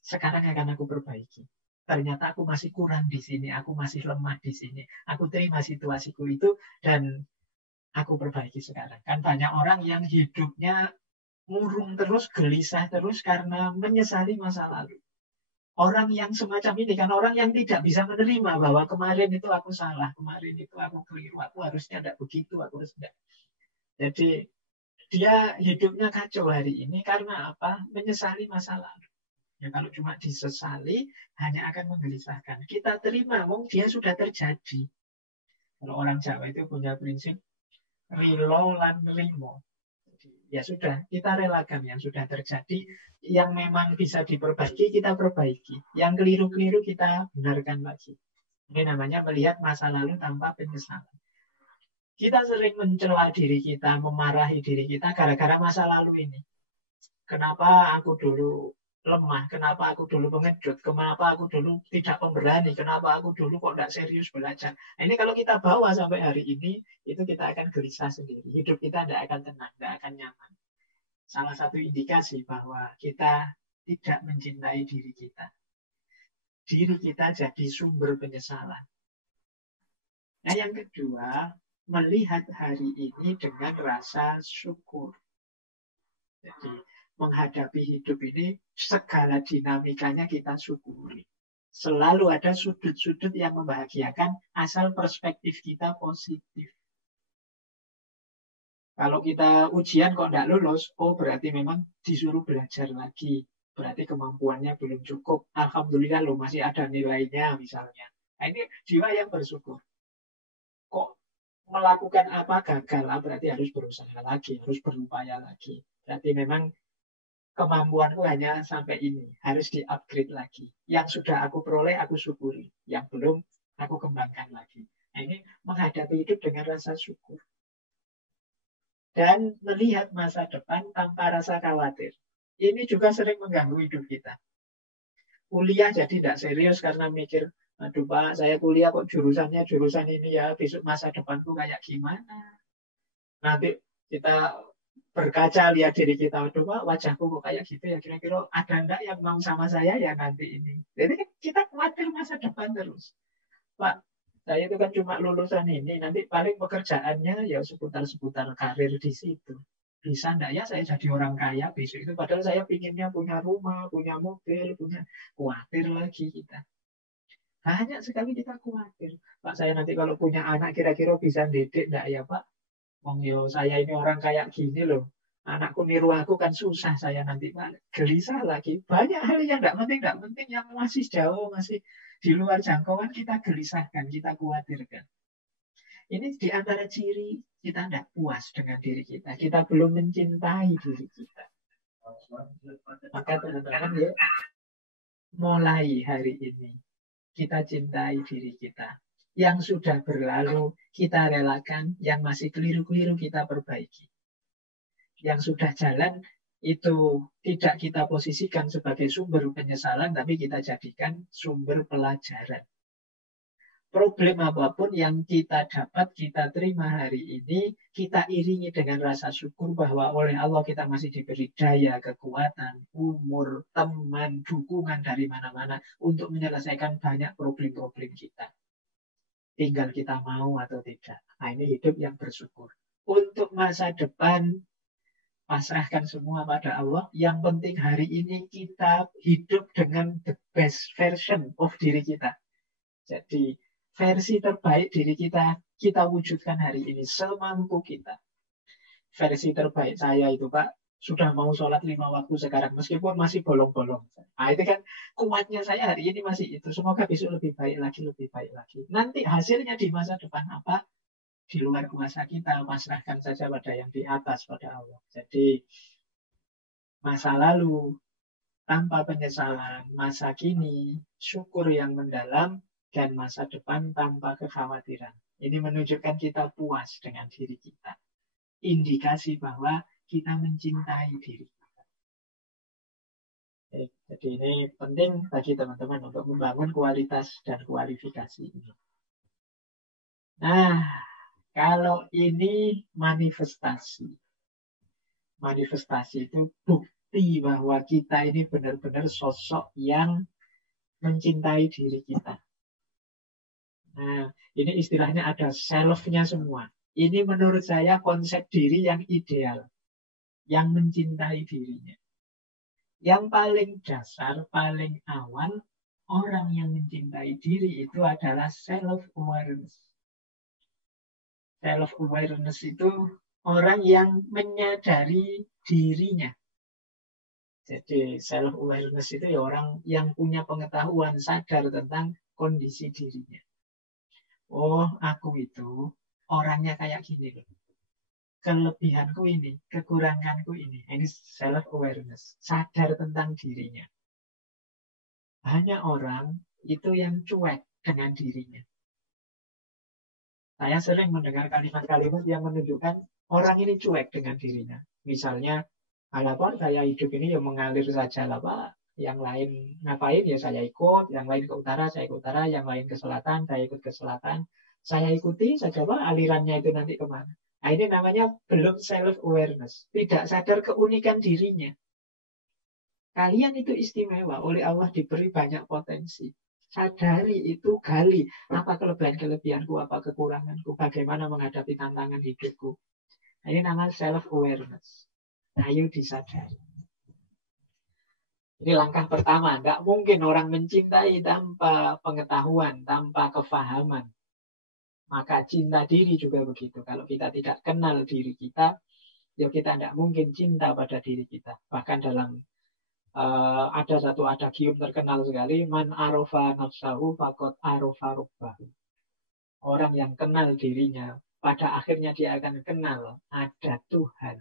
Sekarang akan aku perbaiki. Ternyata aku masih kurang di sini, aku masih lemah di sini. Aku terima situasiku itu dan aku perbaiki sekarang. Kan banyak orang yang hidupnya murung terus, gelisah terus karena menyesali masa lalu. Orang yang semacam ini kan orang yang tidak bisa menerima bahwa kemarin itu aku salah, kemarin itu aku keliru, aku harusnya tidak begitu, aku harus tidak. Jadi dia hidupnya kacau hari ini karena apa? Menyesali masa lalu. Ya kalau cuma disesali hanya akan menggelisahkan. Kita terima, dia sudah terjadi. Kalau orang Jawa itu punya prinsip rilo lan rimo. Ya sudah, kita relakan yang sudah terjadi. Yang memang bisa diperbaiki, kita perbaiki. Yang keliru-keliru kita benarkan lagi. Ini namanya melihat masa lalu tanpa penyesalan. Kita sering mencela diri kita, memarahi diri kita gara-gara masa lalu ini. Kenapa aku dulu lemah, kenapa aku dulu pengecut, kenapa aku dulu tidak pemberani, kenapa aku dulu kok tidak serius belajar. Nah, ini kalau kita bawa sampai hari ini, itu kita akan gelisah sendiri. Hidup kita tidak akan tenang, tidak akan nyaman. Salah satu indikasi bahwa kita tidak mencintai diri kita. Diri kita jadi sumber penyesalan. Nah, yang kedua, melihat hari ini dengan rasa syukur. Jadi menghadapi hidup ini segala dinamikanya kita syukuri. Selalu ada sudut-sudut yang membahagiakan asal perspektif kita positif. Kalau kita ujian kok tidak lulus, oh berarti memang disuruh belajar lagi. Berarti kemampuannya belum cukup. Alhamdulillah loh masih ada nilainya misalnya. Nah, ini jiwa yang bersyukur. Kok melakukan apa gagal, berarti harus berusaha lagi, harus berupaya lagi. Berarti memang kemampuanku hanya sampai ini, harus di-upgrade lagi. Yang sudah aku peroleh, aku syukuri. Yang belum, aku kembangkan lagi. Nah, ini menghadapi hidup dengan rasa syukur. Dan melihat masa depan tanpa rasa khawatir. Ini juga sering mengganggu hidup kita. Kuliah jadi tidak serius karena mikir, aduh Pak, saya kuliah kok jurusannya jurusan ini ya, besok masa depanku kayak gimana. Nanti kita berkaca lihat diri kita, aduh Pak, wajahku kok kayak gitu ya, kira-kira ada enggak yang mau sama saya ya nanti ini. Jadi kita khawatir masa depan terus. Pak, saya itu kan cuma lulusan ini, nanti paling pekerjaannya ya seputar-seputar karir di situ. Bisa enggak ya saya jadi orang kaya besok itu, padahal saya pinginnya punya rumah, punya mobil, punya, khawatir lagi kita. Banyak sekali kita khawatir. Pak, saya nanti kalau punya anak kira-kira bisa didik enggak ya Pak? Wong yo saya ini orang kayak gini loh. Anakku niru aku kan susah saya nanti Pak. Gelisah lagi. Banyak hal yang enggak penting yang masih jauh, masih di luar jangkauan kita gelisahkan, kita khawatirkan. Ini di antara ciri kita tidak puas dengan diri kita. Kita belum mencintai diri kita. Maka teman-teman ya, mulai hari ini kita cintai diri kita. Yang sudah berlalu kita relakan, yang masih keliru-keliru kita perbaiki. Yang sudah jalan itu tidak kita posisikan sebagai sumber penyesalan, tapi kita jadikan sumber pelajaran. Problem apapun yang kita dapat, kita terima hari ini, kita iringi dengan rasa syukur bahwa oleh Allah kita masih diberi daya, kekuatan, umur, teman, dukungan dari mana-mana untuk menyelesaikan banyak problem-problem kita. Tinggal kita mau atau tidak. Nah, ini hidup yang bersyukur. Untuk masa depan, pasrahkan semua pada Allah. Yang penting hari ini kita hidup dengan the best version of diri kita. Jadi versi terbaik diri kita, kita wujudkan hari ini semampu kita. Versi terbaik saya itu Pak, sudah mau sholat 5 waktu sekarang, meskipun masih bolong-bolong. Nah itu kan kuatnya saya hari ini masih itu. Semoga besok lebih baik lagi, lebih baik lagi. Nanti hasilnya di masa depan apa? Di luar kuasa kita, pasrahkan saja pada yang di atas, pada Allah. Jadi masa lalu tanpa penyesalan, masa kini syukur yang mendalam, dan masa depan tanpa kekhawatiran. Ini menunjukkan kita puas dengan diri kita. Indikasi bahwa kita mencintai diri kita. Jadi ini penting bagi teman-teman untuk membangun kualitas dan kualifikasi ini. Nah, kalau ini manifestasi. Manifestasi itu bukti bahwa kita ini benar-benar sosok yang mencintai diri kita. Nah, ini istilahnya ada self-nya semua. Ini menurut saya konsep diri yang ideal. Yang mencintai dirinya. Yang paling dasar, paling awal, orang yang mencintai diri itu adalah self-awareness. Self-awareness itu orang yang menyadari dirinya. Jadi self-awareness itu ya orang yang punya pengetahuan, sadar tentang kondisi dirinya. Oh, aku itu orangnya kayak gini loh. Kelebihanku ini, kekuranganku ini. Ini self-awareness. Sadar tentang dirinya. Banyak orang itu yang cuek dengan dirinya. Saya sering mendengar kalimat-kalimat yang menunjukkan orang ini cuek dengan dirinya. Misalnya, apa saya hidup ini ya mengalir saja lah Pak. Yang lain ngapain ya saya ikut, yang lain ke utara saya ke utara, yang lain ke selatan saya ikut ke selatan. Saya ikuti saja Pak, alirannya itu nanti kemana. Nah ini namanya belum self-awareness. Tidak sadar keunikan dirinya. Kalian itu istimewa, oleh Allah diberi banyak potensi. Sadari itu, gali apa kelebihan-kelebihanku, apa kekuranganku, bagaimana menghadapi tantangan hidupku. Nah, ini namanya self-awareness. Ayo disadari. Ini langkah pertama. Nggak mungkin orang mencintai tanpa pengetahuan, tanpa kefahaman. Maka cinta diri juga begitu. Kalau kita tidak kenal diri kita, ya kita tidak mungkin cinta pada diri kita. Bahkan dalam ada satu adagium terkenal sekali, man arofa nafsahu fakot arofa rubbahu. Orang yang kenal dirinya, pada akhirnya dia akan kenal ada Tuhan.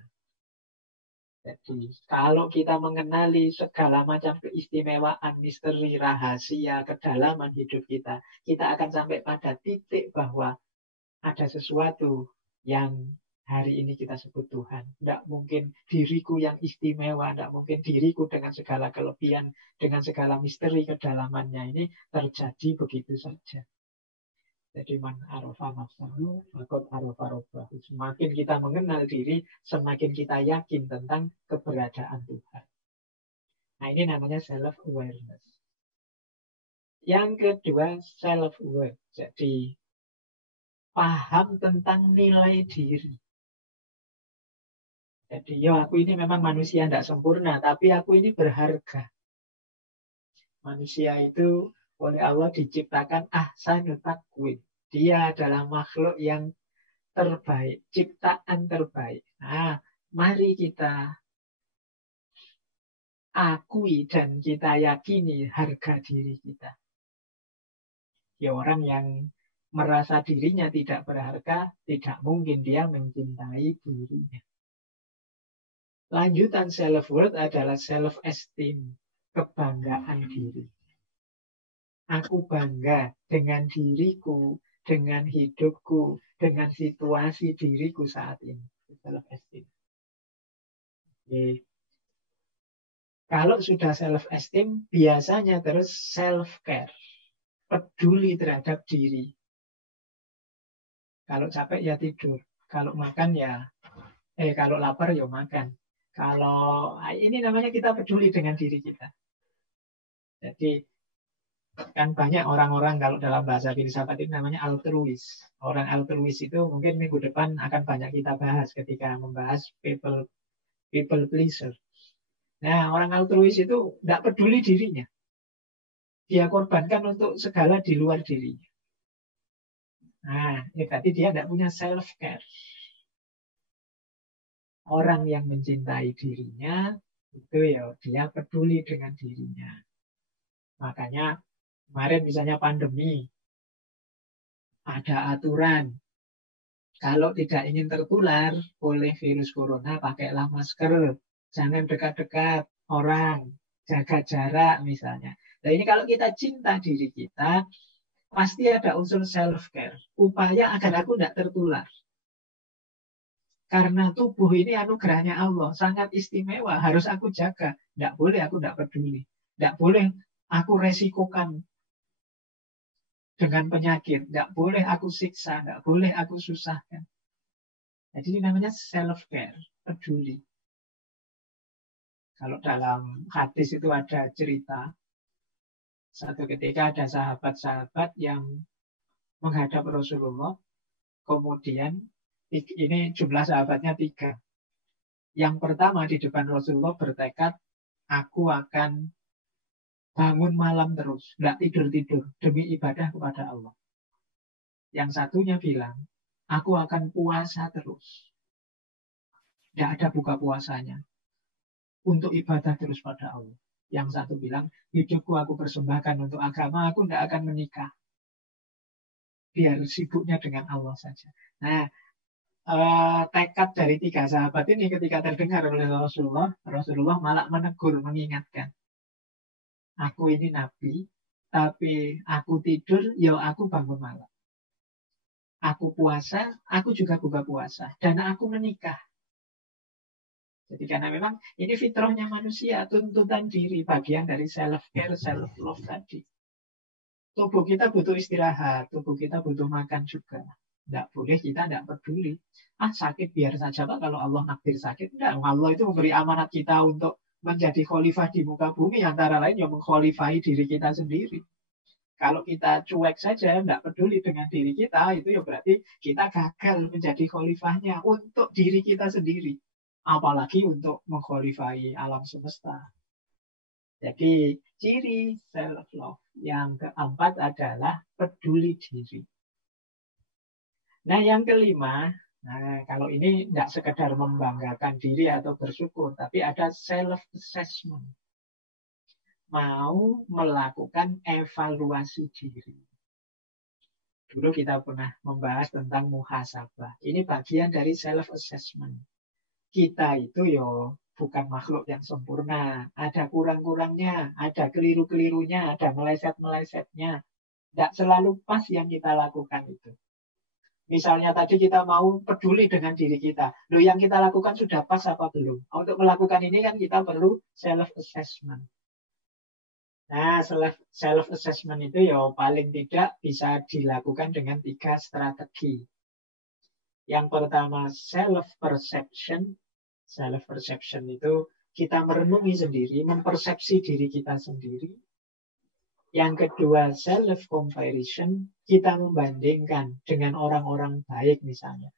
Jadi kalau kita mengenali segala macam keistimewaan, misteri, rahasia, kedalaman hidup kita, kita akan sampai pada titik bahwa ada sesuatu yang hari ini kita sebut Tuhan. Tidak mungkin diriku yang istimewa, tidak mungkin diriku dengan segala kelebihan, dengan segala misteri kedalamannya ini terjadi begitu saja. Jadi man arofa nafsahu fakot arofa robbahu. Semakin kita mengenal diri, semakin kita yakin tentang keberadaan Tuhan. Nah, ini namanya self-awareness. Yang kedua, self-worth. Jadi, paham tentang nilai diri. Jadi, aku ini memang manusia tidak sempurna, tapi aku ini berharga. Manusia itu oleh Allah diciptakan ahsanut taqwim. Dia adalah makhluk yang terbaik, ciptaan terbaik. Nah, mari kita akui dan kita yakini harga diri kita. Ya, orang yang merasa dirinya tidak berharga, tidak mungkin dia mencintai dirinya. Lanjutan self-worth adalah self-esteem, kebanggaan diri. Aku bangga dengan diriku, dengan hidupku, dengan situasi diriku saat ini. Self-esteem. Oke. Kalau sudah self-esteem, biasanya terus self-care. Peduli terhadap diri. Kalau capek ya tidur. Kalau makan ya, kalau lapar ya makan. Kalau ini namanya kita peduli dengan diri kita. Jadi kan banyak orang-orang kalau dalam bahasa filsafat itu namanya altruis. Orang altruis itu mungkin minggu depan akan banyak kita bahas ketika membahas people pleaser. Nah, orang altruis itu tidak peduli dirinya. Dia korbankan untuk segala di luar dirinya. Nah, ini berarti dia tidak punya self-care. Orang yang mencintai dirinya, itu ya dia peduli dengan dirinya. Makanya kemarin misalnya pandemi, ada aturan. Kalau tidak ingin tertular oleh virus corona, pakailah masker. Jangan dekat-dekat orang. Jaga jarak misalnya. Nah ini kalau kita cinta diri kita, pasti ada unsur self-care. Upaya agar aku tidak tertular. Karena tubuh ini anugerahnya Allah. Sangat istimewa. Harus aku jaga. Tidak boleh aku tidak peduli. Tidak boleh aku resikokan dengan penyakit. Tidak boleh aku siksa. Tidak boleh aku susahkan. Jadi ini namanya self-care. Peduli. Kalau dalam hadis itu ada cerita. Satu ketika ada sahabat-sahabat yang menghadap Rasulullah. Kemudian ini jumlah sahabatnya 3. Yang pertama di depan Rasulullah bertekad, aku akan bangun malam terus, nggak tidur-tidur demi ibadah kepada Allah. Yang satunya bilang, aku akan puasa terus, nggak ada buka puasanya, untuk ibadah terus pada Allah. Yang satu bilang, hidupku aku persembahkan untuk agama, aku nggak akan menikah, biar sibuknya dengan Allah saja. Nah, tekad dari 3 sahabat ini ketika terdengar oleh Rasulullah, Rasulullah malah menegur, mengingatkan. Aku ini nabi, tapi aku tidur, ya aku bangun malam. Aku puasa, aku juga buka puasa. Dan aku menikah. Jadi karena memang ini fitrahnya manusia, tuntutan diri, bagian dari self-care, self-love tadi. Tubuh kita butuh istirahat, tubuh kita butuh makan juga. Tidak boleh kita tidak peduli. Sakit biar saja Pak, kalau Allah nakdir sakit. Enggak, Allah itu memberi amanat kita untuk menjadi khalifah di muka bumi. Antara lain yang mengkhalifahi diri kita sendiri. Kalau kita cuek saja, tidak peduli dengan diri kita, itu ya berarti kita gagal menjadi khalifahnya untuk diri kita sendiri. apalagi untuk mengqualify alam semesta. Jadi ciri self-love yang keempat adalah peduli diri. Nah yang kelima, nah kalau ini tidak sekedar membanggakan diri atau bersyukur, tapi ada self-assessment. Mau melakukan evaluasi diri. Dulu kita pernah membahas tentang muhasabah. Ini bagian dari self-assessment. Kita itu bukan makhluk yang sempurna. Ada kurang-kurangnya, ada keliru-kelirunya, ada meleset-melesetnya. Tidak selalu pas yang kita lakukan itu. Misalnya tadi kita mau peduli dengan diri kita. Loh, yang kita lakukan sudah pas apa belum? Untuk melakukan ini kan kita perlu self-assessment. Nah, self-assessment itu paling tidak bisa dilakukan dengan 3 strategi. Yang pertama, self-perception. Self-perception itu kita merenungi sendiri, mempersepsi diri kita sendiri. Yang kedua, self-comparison. Kita membandingkan dengan orang-orang baik misalnya.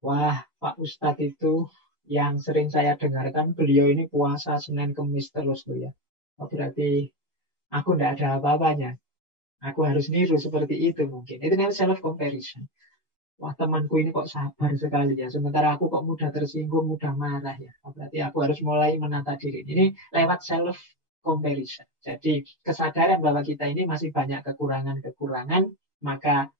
Wah, Pak Ustadz itu yang sering saya dengarkan, beliau ini puasa Senin Kemis terus tuh ya. Oh, berarti aku tidak ada apa-apanya. Aku harus niru seperti itu mungkin. Itu namanya self-comparison. Wah, temanku ini kok sabar sekali ya. Sementara aku kok mudah tersinggung, mudah marah ya. Oh, berarti aku harus mulai menata diri. Ini lewat self-comparison. Jadi kesadaran bahwa kita ini masih banyak kekurangan-kekurangan, maka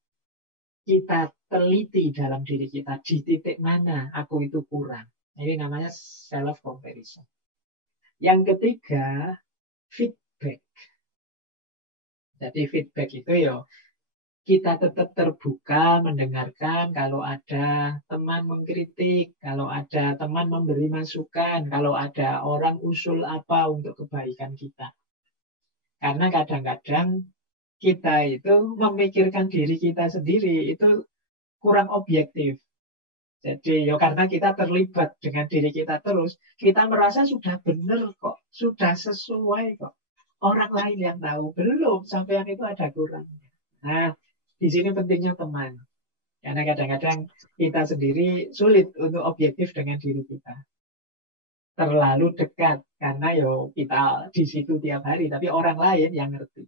kita teliti dalam diri kita di titik mana aku itu kurang. Ini namanya self-comparison. Yang ketiga, feedback. Jadi feedback itu kita tetap terbuka mendengarkan kalau ada teman mengkritik, kalau ada teman memberi masukan, kalau ada orang usul apa untuk kebaikan kita. Karena kadang-kadang kita itu memikirkan diri kita sendiri itu kurang objektif. Jadi karena kita terlibat dengan diri kita terus, kita merasa sudah benar kok, sudah sesuai kok. Orang lain yang tahu belum, sampean itu ada kurangnya. Nah, di sini pentingnya teman. Karena kadang-kadang kita sendiri sulit untuk objektif dengan diri kita. Terlalu dekat karena kita di situ tiap hari, tapi orang lain yang ngerti.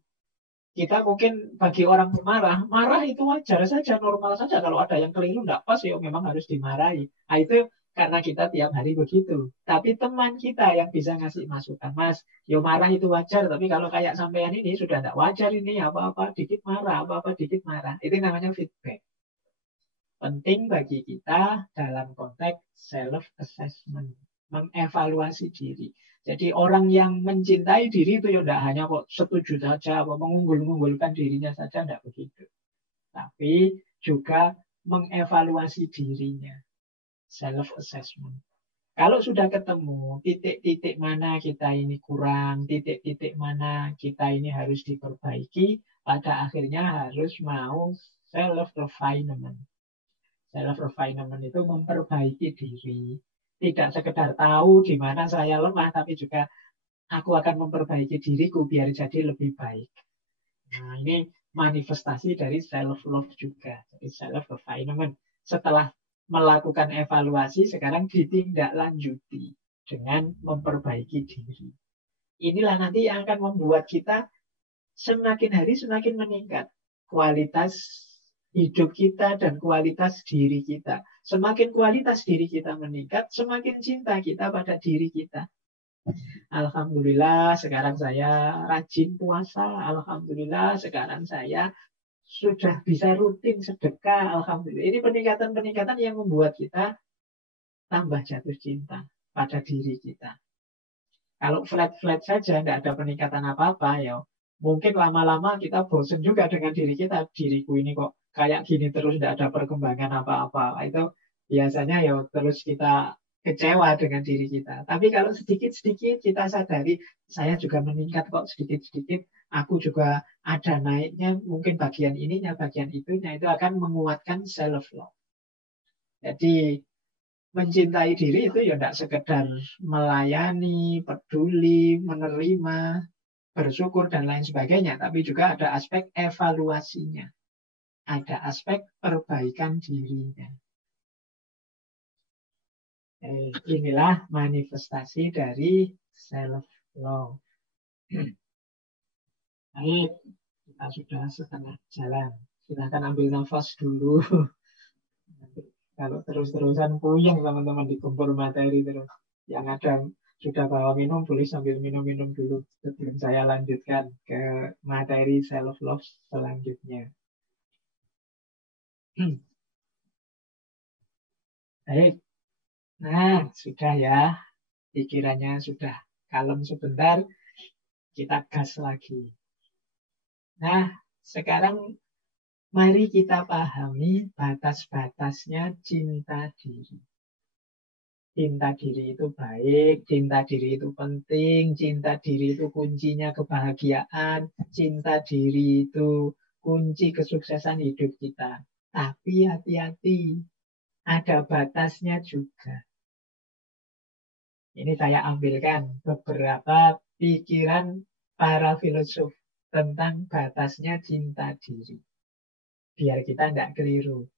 Kita mungkin bagi orang pemarah, marah itu wajar saja, normal saja. Kalau ada yang keliru nggak pas, memang harus dimarahi. Nah, itu karena kita tiap hari begitu. Tapi teman kita yang bisa ngasih masukan, Mas, marah itu wajar. Tapi kalau kayak sampean ini sudah nggak wajar ini, apa-apa dikit marah, apa-apa dikit marah. Itu namanya feedback. Penting bagi kita dalam konteks self-assessment, mengevaluasi diri. Jadi orang yang mencintai diri itu tidak hanya kok setuju saja, mengunggul-unggulkan dirinya saja, tidak begitu. Tapi juga mengevaluasi dirinya, self-assessment. Kalau sudah ketemu titik-titik mana kita ini kurang, titik-titik mana kita ini harus diperbaiki, pada akhirnya harus mau self-refinement. Self-refinement itu memperbaiki diri. Tidak sekedar tahu di mana saya lemah, tapi juga aku akan memperbaiki diriku biar jadi lebih baik. Nah, ini manifestasi dari self-love juga. Jadi self-refinement. Setelah melakukan evaluasi, sekarang ditindaklanjuti dengan memperbaiki diri. Inilah nanti yang akan membuat kita semakin hari semakin meningkat kualitas hidup kita dan kualitas diri kita. Semakin kualitas diri kita meningkat, semakin cinta kita pada diri kita. Alhamdulillah sekarang saya rajin puasa. Alhamdulillah sekarang saya sudah bisa rutin sedekah. Alhamdulillah. Ini peningkatan-peningkatan yang membuat kita tambah jatuh cinta pada diri kita. Kalau flat-flat saja, tidak ada peningkatan apa-apa, mungkin lama-lama kita bosen juga dengan diri kita. Diriku ini kok kayak gini terus, tidak ada perkembangan apa-apa. Itu biasanya terus kita kecewa dengan diri kita. Tapi kalau sedikit-sedikit kita sadari, saya juga meningkat kok sedikit-sedikit. Aku juga ada naiknya, mungkin bagian ininya, bagian itunya. Itu akan menguatkan self-love. Jadi mencintai diri itu tidak sekedar melayani, peduli, menerima, bersyukur, dan lain sebagainya. Tapi juga ada aspek evaluasinya. Ada aspek perbaikan dirinya. Inilah manifestasi dari self-love. Baik, kita sudah setengah jalan. Silahkan ambil nafas dulu. Nanti kalau terus-terusan puyeng teman-teman dikumpul materi terus. Yang ada sudah bawa minum, boleh sambil minum-minum dulu sebelum saya lanjutkan ke materi self-love selanjutnya. Baik, nah sudah ya, pikirannya sudah kalem sebentar, kita gas lagi. Nah, sekarang mari kita pahami batas-batasnya cinta diri. Cinta diri itu baik, cinta diri itu penting, cinta diri itu kuncinya kebahagiaan, cinta diri itu kunci kesuksesan hidup kita. Tapi hati-hati, ada batasnya juga. Ini saya ambilkan beberapa pikiran para filosof tentang batasnya cinta diri. Biar kita tidak keliru.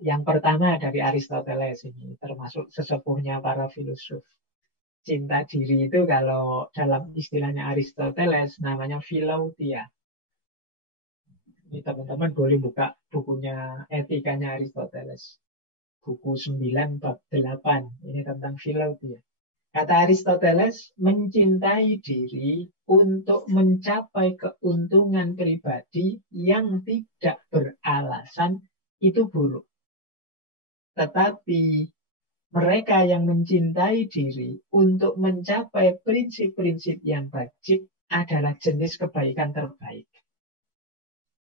Yang pertama dari Aristoteles ini, termasuk sesepuhnya para filosof. Cinta diri itu kalau dalam istilahnya Aristoteles namanya philautia. Ini teman-teman boleh buka bukunya Etikanya Aristoteles. Buku 9 bab 8. Ini tentang philautia. Kata Aristoteles, mencintai diri untuk mencapai keuntungan pribadi yang tidak beralasan itu buruk. Tetapi mereka yang mencintai diri untuk mencapai prinsip-prinsip yang baik adalah jenis kebaikan terbaik.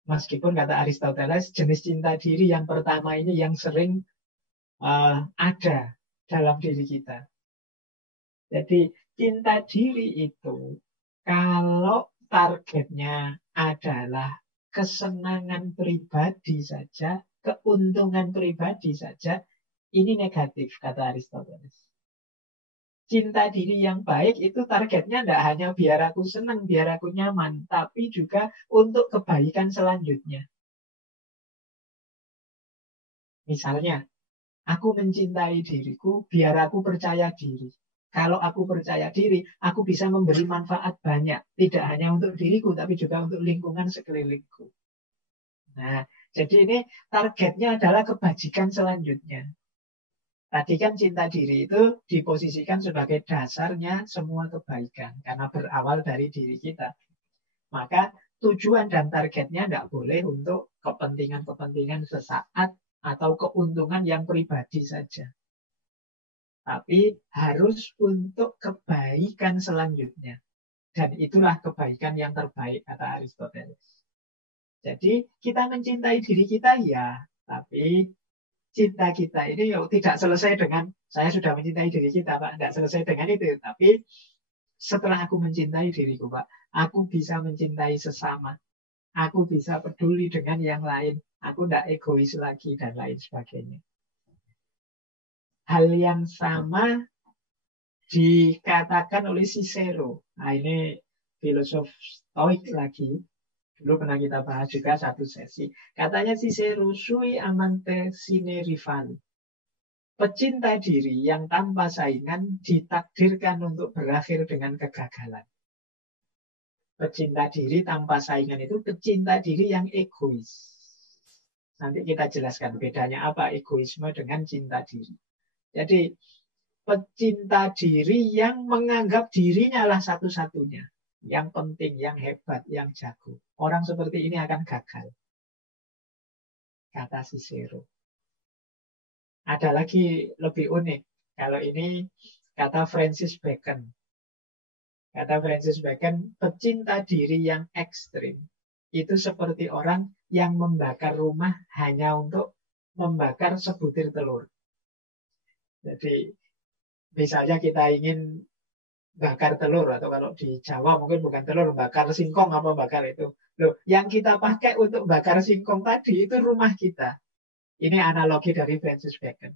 Meskipun kata Aristoteles, jenis cinta diri yang pertama ini yang sering ada dalam diri kita. Jadi cinta diri itu kalau targetnya adalah kesenangan pribadi saja, keuntungan pribadi saja, ini negatif kata Aristoteles. Cinta diri yang baik itu targetnya tidak hanya biar aku senang, biar aku nyaman, tapi juga untuk kebaikan selanjutnya. Misalnya, aku mencintai diriku biar aku percaya diri. Kalau aku percaya diri, aku bisa memberi manfaat banyak. Tidak hanya untuk diriku, tapi juga untuk lingkungan sekelilingku. Nah, jadi ini targetnya adalah kebajikan selanjutnya. Tadi kan cinta diri itu diposisikan sebagai dasarnya semua kebaikan. Karena berawal dari diri kita. Maka tujuan dan targetnya tidak boleh untuk kepentingan-kepentingan sesaat atau keuntungan yang pribadi saja. Tapi harus untuk kebaikan selanjutnya. Dan itulah kebaikan yang terbaik, kata Aristoteles. Jadi kita mencintai diri kita ya, tapi cinta kita ini tidak selesai dengan saya sudah mencintai diri kita, Pak. Tidak selesai dengan itu. Tapi setelah aku mencintai diriku, Pak, aku bisa mencintai sesama. Aku bisa peduli dengan yang lain. Aku tidak egois lagi dan lain sebagainya. Hal yang sama dikatakan oleh Cicero. Nah, ini filosof Stoik lagi. Dulu pernah kita bahas juga satu sesi. Katanya Cicero, sui amante sine rivali. Pecinta diri yang tanpa saingan ditakdirkan untuk berakhir dengan kegagalan. Pecinta diri tanpa saingan itu pecinta diri yang egois. Nanti kita jelaskan bedanya apa egoisme dengan cinta diri. Jadi pecinta diri yang menganggap dirinya lah satu-satunya. Yang penting, yang hebat, yang jago. Orang seperti ini akan gagal. Kata Cicero. Ada lagi lebih unik. Kalau ini kata Francis Bacon. Kata Francis Bacon, pecinta diri yang ekstrim. Itu seperti orang yang membakar rumah hanya untuk membakar sebutir telur. Jadi misalnya kita ingin bakar telur, atau kalau di Jawa mungkin bukan telur, bakar singkong apa bakar itu. Loh, yang kita pakai untuk bakar singkong tadi itu rumah kita. Ini analogi dari Francis Bacon.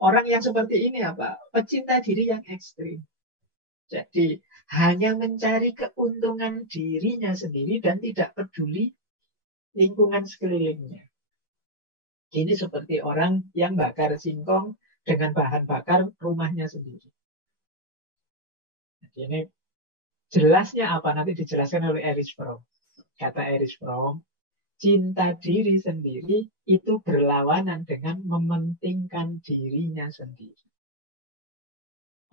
Orang yang seperti ini apa? Pecinta diri yang ekstrim. Jadi hanya mencari keuntungan dirinya sendiri dan tidak peduli lingkungan sekelilingnya. Ini seperti orang yang bakar singkong dengan bahan bakar rumahnya sendiri. Jadi ini jelasnya apa? Nanti dijelaskan oleh Erich Fromm. Kata Erich Fromm, cinta diri sendiri itu berlawanan dengan mementingkan dirinya sendiri.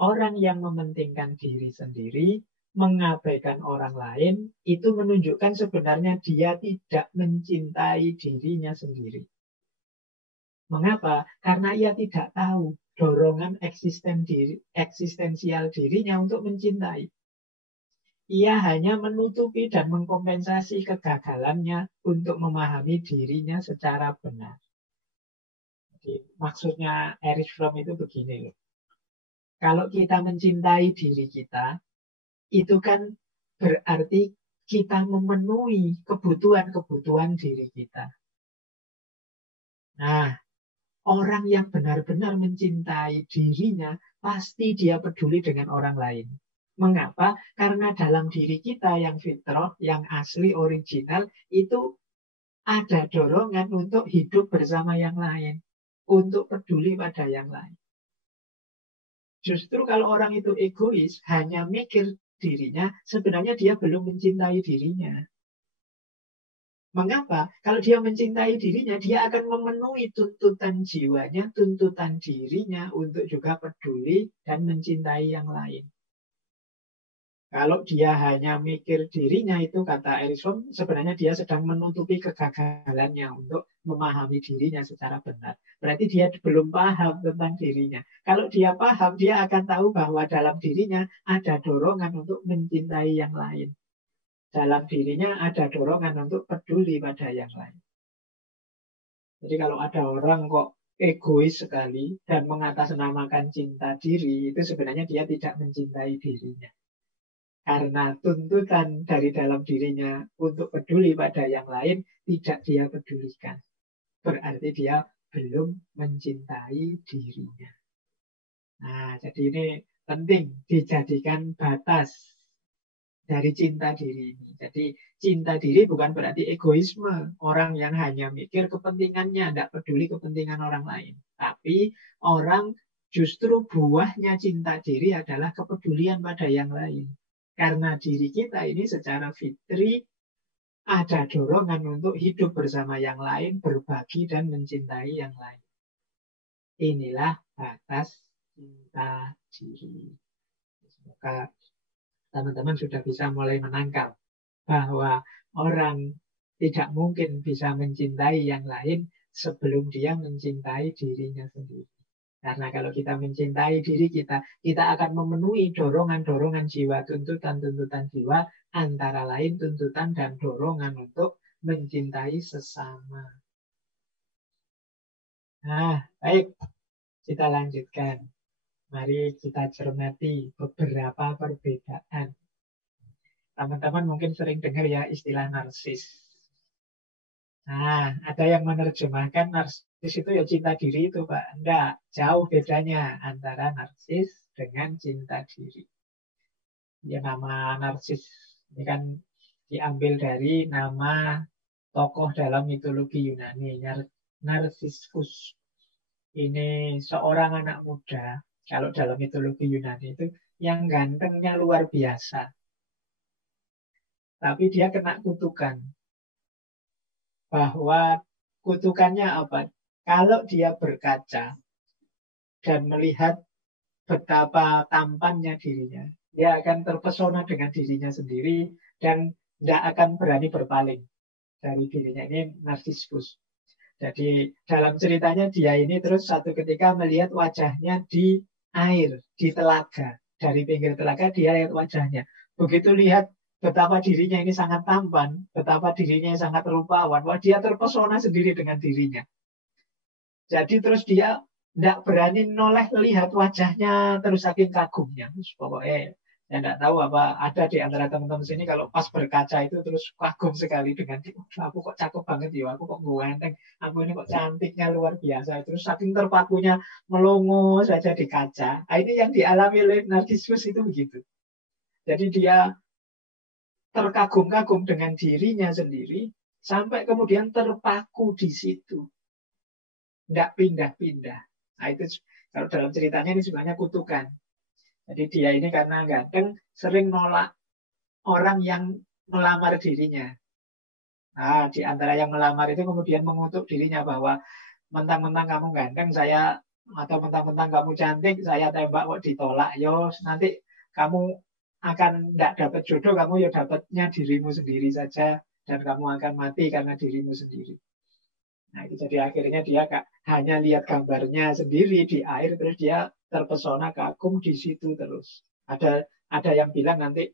Orang yang mementingkan diri sendiri, mengabaikan orang lain, itu menunjukkan sebenarnya dia tidak mencintai dirinya sendiri. Mengapa? Karena ia tidak tahu dorongan eksistensial dirinya untuk mencintai. Ia hanya menutupi dan mengkompensasi kegagalannya untuk memahami dirinya secara benar. Jadi, maksudnya Erich Fromm itu begini loh. Kalau kita mencintai diri kita, itu kan berarti kita memenuhi kebutuhan-kebutuhan diri kita. Nah, orang yang benar-benar mencintai dirinya, pasti dia peduli dengan orang lain. Mengapa? Karena dalam diri kita yang fitrah, yang asli, original, itu ada dorongan untuk hidup bersama yang lain. Untuk peduli pada yang lain. Justru kalau orang itu egois, hanya mikir dirinya, sebenarnya dia belum mencintai dirinya. Mengapa? Kalau dia mencintai dirinya, dia akan memenuhi tuntutan jiwanya, tuntutan dirinya untuk juga peduli dan mencintai yang lain. Kalau dia hanya mikir dirinya, itu kata Erich Fromm, sebenarnya dia sedang menutupi kegagalannya untuk memahami dirinya secara benar. Berarti dia belum paham tentang dirinya. Kalau dia paham, dia akan tahu bahwa dalam dirinya ada dorongan untuk mencintai yang lain. Dalam dirinya ada dorongan untuk peduli pada yang lain. Jadi kalau ada orang kok egois sekali dan mengatasnamakan cinta diri, itu sebenarnya dia tidak mencintai dirinya. Karena tuntutan dari dalam dirinya untuk peduli pada yang lain tidak dia pedulikan. Berarti dia belum mencintai dirinya. Nah, jadi ini penting dijadikan batas dari cinta diri ini. Jadi cinta diri bukan berarti egoisme. Orang yang hanya mikir kepentingannya, tidak peduli kepentingan orang lain. Tapi orang justru buahnya cinta diri adalah kepedulian pada yang lain. Karena diri kita ini secara fitri ada dorongan untuk hidup bersama yang lain, berbagi dan mencintai yang lain. Inilah batas cinta diri. Semoga teman-teman sudah bisa mulai menangkap bahwa orang tidak mungkin bisa mencintai yang lain sebelum dia mencintai dirinya sendiri. Karena kalau kita mencintai diri kita, kita akan memenuhi dorongan-dorongan jiwa, tuntutan-tuntutan jiwa, antara lain tuntutan dan dorongan untuk mencintai sesama. Nah, baik, kita lanjutkan. Mari kita cermati beberapa perbedaan. Teman-teman mungkin sering dengar ya istilah narsis. Nah, ada yang menerjemahkan narsis itu ya cinta diri itu, Pak. Enggak, jauh bedanya antara narsis dengan cinta diri. Ya, nama narsis ini kan diambil dari nama tokoh dalam mitologi Yunani, Narsiskus. Ini seorang anak muda, kalau dalam mitologi Yunani itu, yang gantengnya luar biasa. Tapi dia kena kutukan. Bahwa kutukannya apa? Kalau dia berkaca dan melihat betapa tampannya dirinya, dia akan terpesona dengan dirinya sendiri dan tidak akan berani berpaling dari dirinya. Ini narsiskus. Jadi dalam ceritanya dia ini terus satu ketika melihat wajahnya di air, di telaga. Dari pinggir telaga dia lihat wajahnya. Begitu lihat betapa dirinya ini sangat tampan, betapa dirinya sangat rupawan, wah dia terpesona sendiri dengan dirinya. Jadi terus dia tidak berani noleh lihat wajahnya terus saking kagumnya. Pokoknya saya tidak tahu apa ada di antara teman-teman sini kalau pas berkaca itu terus kagum sekali dengan aku kok cakep banget ya, aku kok ganteng, aku ini kok cantiknya luar biasa. Terus saking terpakunya melongo saja di kaca. Nah, ini yang dialami oleh narcissus itu begitu. Jadi dia terkagum-kagum dengan dirinya sendiri sampai kemudian terpaku di situ. tidak pindah-pindah. Nah itu kalau dalam ceritanya ini sebenarnya kutukan. Jadi dia ini karena ganteng sering nolak orang yang melamar dirinya. Nah, di antara yang melamar itu kemudian mengutuk dirinya bahwa mentang-mentang kamu ganteng, saya atau mentang-mentang kamu cantik, saya tembak kok ditolak. Yo, nanti kamu akan tidak dapat jodoh, kamu ya dapatnya dirimu sendiri saja dan kamu akan mati karena dirimu sendiri. Nah, itu jadi akhirnya dia hanya lihat gambarnya sendiri di air, terus dia terpesona, kagum di situ terus. Ada yang bilang nanti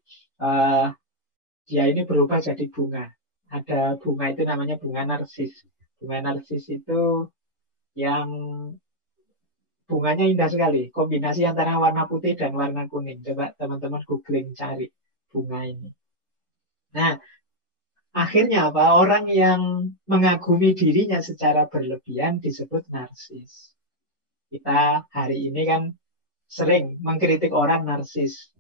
dia ini berubah jadi bunga. Ada bunga itu namanya bunga narsis. Bunga narsis itu yang bunganya indah sekali. Kombinasi antara warna putih dan warna kuning. Coba teman-teman googling cari bunga ini. Nah, akhirnya apa? Orang yang mengagumi dirinya secara berlebihan disebut narsis. Kita hari ini kan sering mengkritik orang narsis.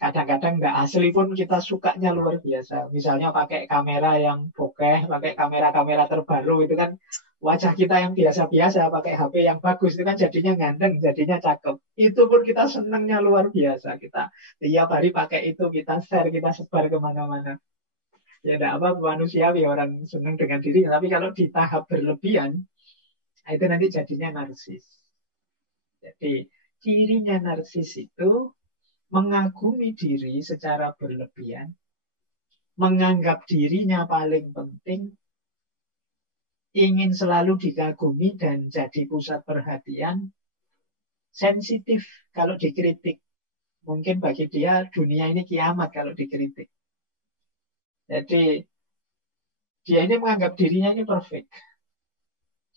Kadang-kadang nggak asli pun kita sukanya luar biasa. Misalnya pakai kamera yang bokeh, pakai kamera-kamera terbaru itu kan wajah kita yang biasa-biasa pakai HP yang bagus itu kan jadinya ganteng, jadinya cakep. Itu pun kita senangnya luar biasa. Kita tiap hari pakai itu, kita share, kita sebar kemana-mana. Ya tidak apa manusiawi orang senang dengan diri. Tapi kalau di tahap berlebihan, itu nanti jadinya narsis. Jadi cirinya narsis itu mengagumi diri secara berlebihan, menganggap dirinya paling penting, ingin selalu dikagumi dan jadi pusat perhatian, sensitif kalau dikritik. Mungkin bagi dia dunia ini kiamat kalau dikritik. Jadi dia ini menganggap dirinya ini perfect.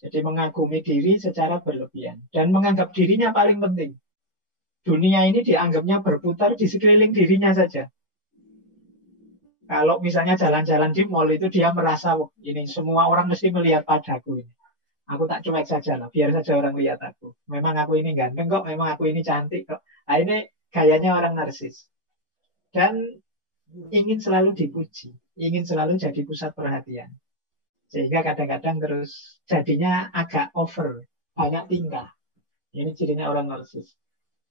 Jadi mengagumi diri secara berlebihan dan menganggap dirinya paling penting. Dunia ini dianggapnya berputar di sekeliling dirinya saja. Kalau misalnya jalan-jalan di mall itu dia merasa ini semua orang mesti melihat padaku ini. Aku tak cuek saja lah, biar saja orang lihat aku. Memang aku ini ganteng kok, memang aku ini cantik kok. Nah, ini gayanya orang narsis. Dan ingin selalu dipuji, ingin selalu jadi pusat perhatian. Sehingga kadang-kadang terus jadinya agak over, banyak tingkah. Ini cirinya orang narsis.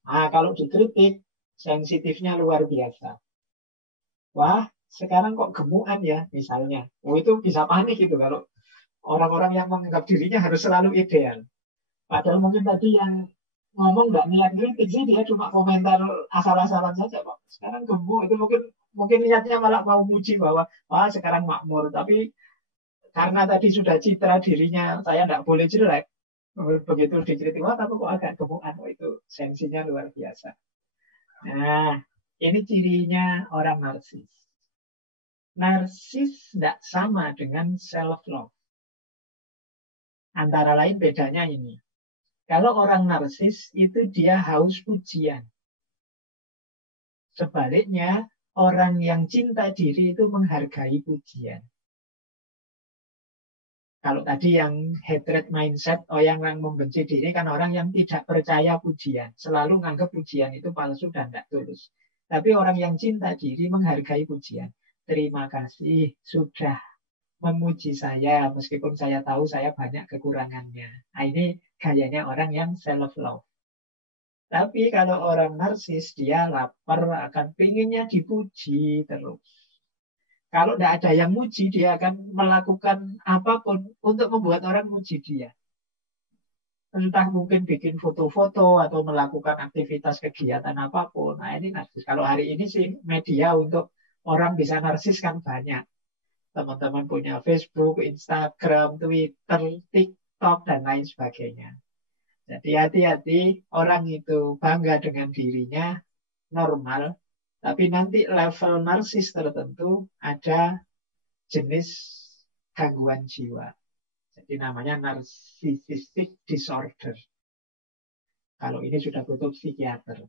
Nah, kalau dikritik, sensitifnya luar biasa. Wah, sekarang kok gemukan ya, misalnya. Oh, itu bisa panik gitu kalau orang-orang yang menganggap dirinya harus selalu ideal. Padahal mungkin tadi yang ngomong nggak niat kritik sih, dia cuma komentar asal-asalan saja, Pak. Sekarang gemuk itu mungkin niatnya malah mau muji bahwa wah sekarang makmur. Tapi karena tadi sudah citra dirinya, saya nggak boleh jelek. Begitu dikritik, wah tapi kok agak gemukan. Oh, itu sensinya luar biasa. Nah, ini cirinya orang narsis. Narsis tidak sama dengan self-love. Antara lain bedanya ini. Kalau orang narsis itu dia haus pujian. Sebaliknya, orang yang cinta diri itu menghargai pujian. Kalau tadi yang hatred mindset, yang membenci diri kan orang yang tidak percaya pujian. Selalu menganggap pujian itu palsu dan tidak tulus. Tapi orang yang cinta diri menghargai pujian. Terima kasih sudah memuji saya meskipun saya tahu saya banyak kekurangannya. Nah, ini gayanya orang yang self-love. Tapi kalau orang narsis, dia lapar akan pinginnya dipuji terus. Kalau tidak ada yang muji, dia akan melakukan apapun untuk membuat orang muji dia. Entah mungkin bikin foto-foto atau melakukan aktivitas kegiatan apapun. Nah ini narsis. Kalau hari ini sih media untuk orang bisa narsis kan banyak. Teman-teman punya Facebook, Instagram, Twitter, TikTok, dan lain sebagainya. Jadi hati-hati, orang itu bangga dengan dirinya, normal. Tapi nanti level narsis tertentu ada jenis gangguan jiwa. Jadi namanya narcissistic disorder. Kalau ini sudah butuh psikiater.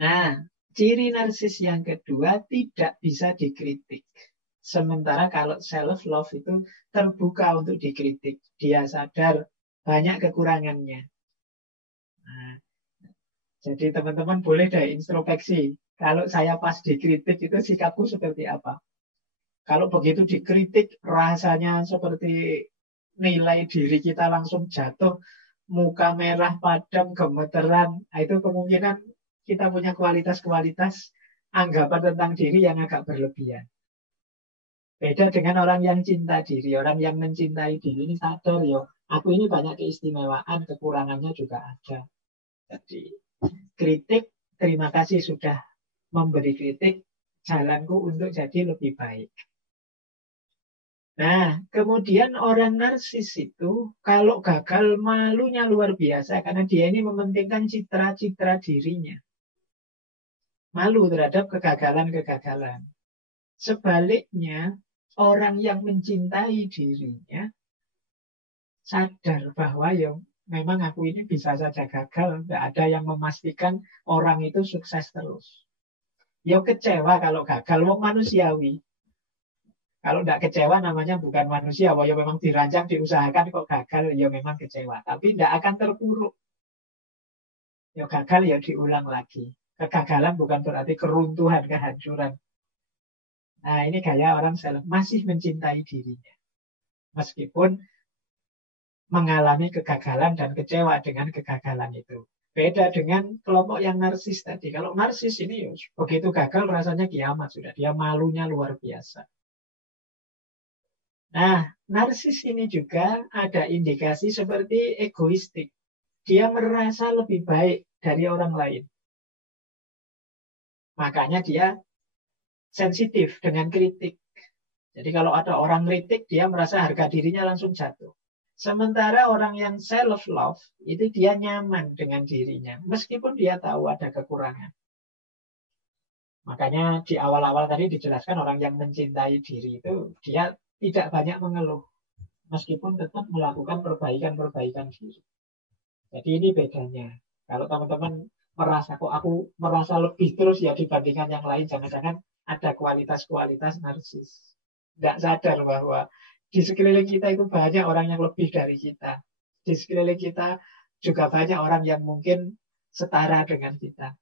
Nah, ciri narsis yang kedua tidak bisa dikritik. Sementara kalau self-love itu terbuka untuk dikritik. Dia sadar banyak kekurangannya. Nah, jadi teman-teman boleh deh introspeksi. Kalau saya pas dikritik itu sikapku seperti apa? Kalau begitu dikritik rasanya seperti nilai diri kita langsung jatuh, muka merah padam, gemeteran. Nah, itu kemungkinan kita punya kualitas-kualitas anggapan tentang diri yang agak berlebihan. Beda dengan orang yang cinta diri, orang yang mencintai diri ini sadar, yo, aku ini banyak keistimewaan, kekurangannya juga ada. Jadi kritik, terima kasih sudah memberi kritik, jalanku untuk jadi lebih baik. Nah, kemudian orang narsis itu kalau gagal malunya luar biasa karena dia ini mementingkan citra-citra dirinya. Malu terhadap kegagalan-kegagalan. Sebaliknya, orang yang mencintai dirinya sadar bahwa ya memang aku ini bisa saja gagal, tidak ada yang memastikan orang itu sukses terus. Ya kecewa kalau gagal, wong manusiawi. Kalau tidak kecewa namanya bukan manusia, bahwa ya memang dirancang, diusahakan kok gagal, ya memang kecewa. Tapi tidak akan terpuruk. Ya gagal ya diulang lagi. Kegagalan bukan berarti keruntuhan, kehancuran. Nah ini gaya orang masih mencintai dirinya. Meskipun mengalami kegagalan dan kecewa dengan kegagalan itu. Beda dengan kelompok yang narsis tadi. Kalau narsis ini begitu gagal rasanya kiamat sudah. Dia malunya luar biasa. Nah, narsis ini juga ada indikasi seperti egoistik. Dia merasa lebih baik dari orang lain. Makanya dia sensitif dengan kritik. Jadi kalau ada orang kritik, dia merasa harga dirinya langsung jatuh. Sementara orang yang self-love, itu dia nyaman dengan dirinya. Meskipun dia tahu ada kekurangan. Makanya di awal-awal tadi dijelaskan orang yang mencintai diri itu, dia tidak banyak mengeluh. Meskipun tetap melakukan perbaikan-perbaikan diri. Jadi ini bedanya. Kalau teman-teman merasa, kok aku merasa lebih terus ya dibandingkan yang lain, jangan-jangan ada kualitas-kualitas narsis. Tidak sadar bahwa di sekeliling kita itu banyak orang yang lebih dari kita. Di sekeliling kita juga banyak orang yang mungkin setara dengan kita.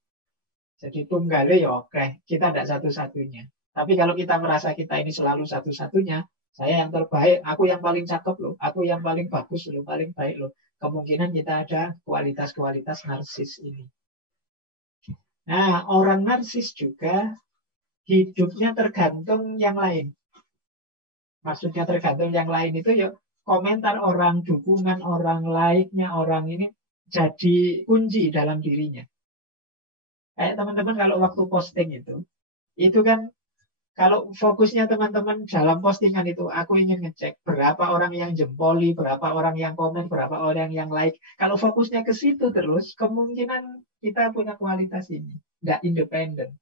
Jadi tunggale ya oke, kita tidak satu-satunya. Tapi kalau kita merasa kita ini selalu satu-satunya, saya yang terbaik, aku yang paling cakep loh, aku yang paling bagus loh, paling baik loh. Kemungkinan kita ada kualitas-kualitas narsis ini. Nah, orang narsis juga hidupnya tergantung yang lain. Maksudnya tergantung yang lain itu ya komentar orang, dukungan orang, like-nya orang ini jadi kunci dalam dirinya. Kayak teman-teman kalau waktu posting itu kan kalau fokusnya teman-teman dalam postingan itu, aku ingin ngecek berapa orang yang jempoli, berapa orang yang komen, berapa orang yang like. Kalau fokusnya ke situ terus, kemungkinan kita punya kualitas ini. Nggak independen.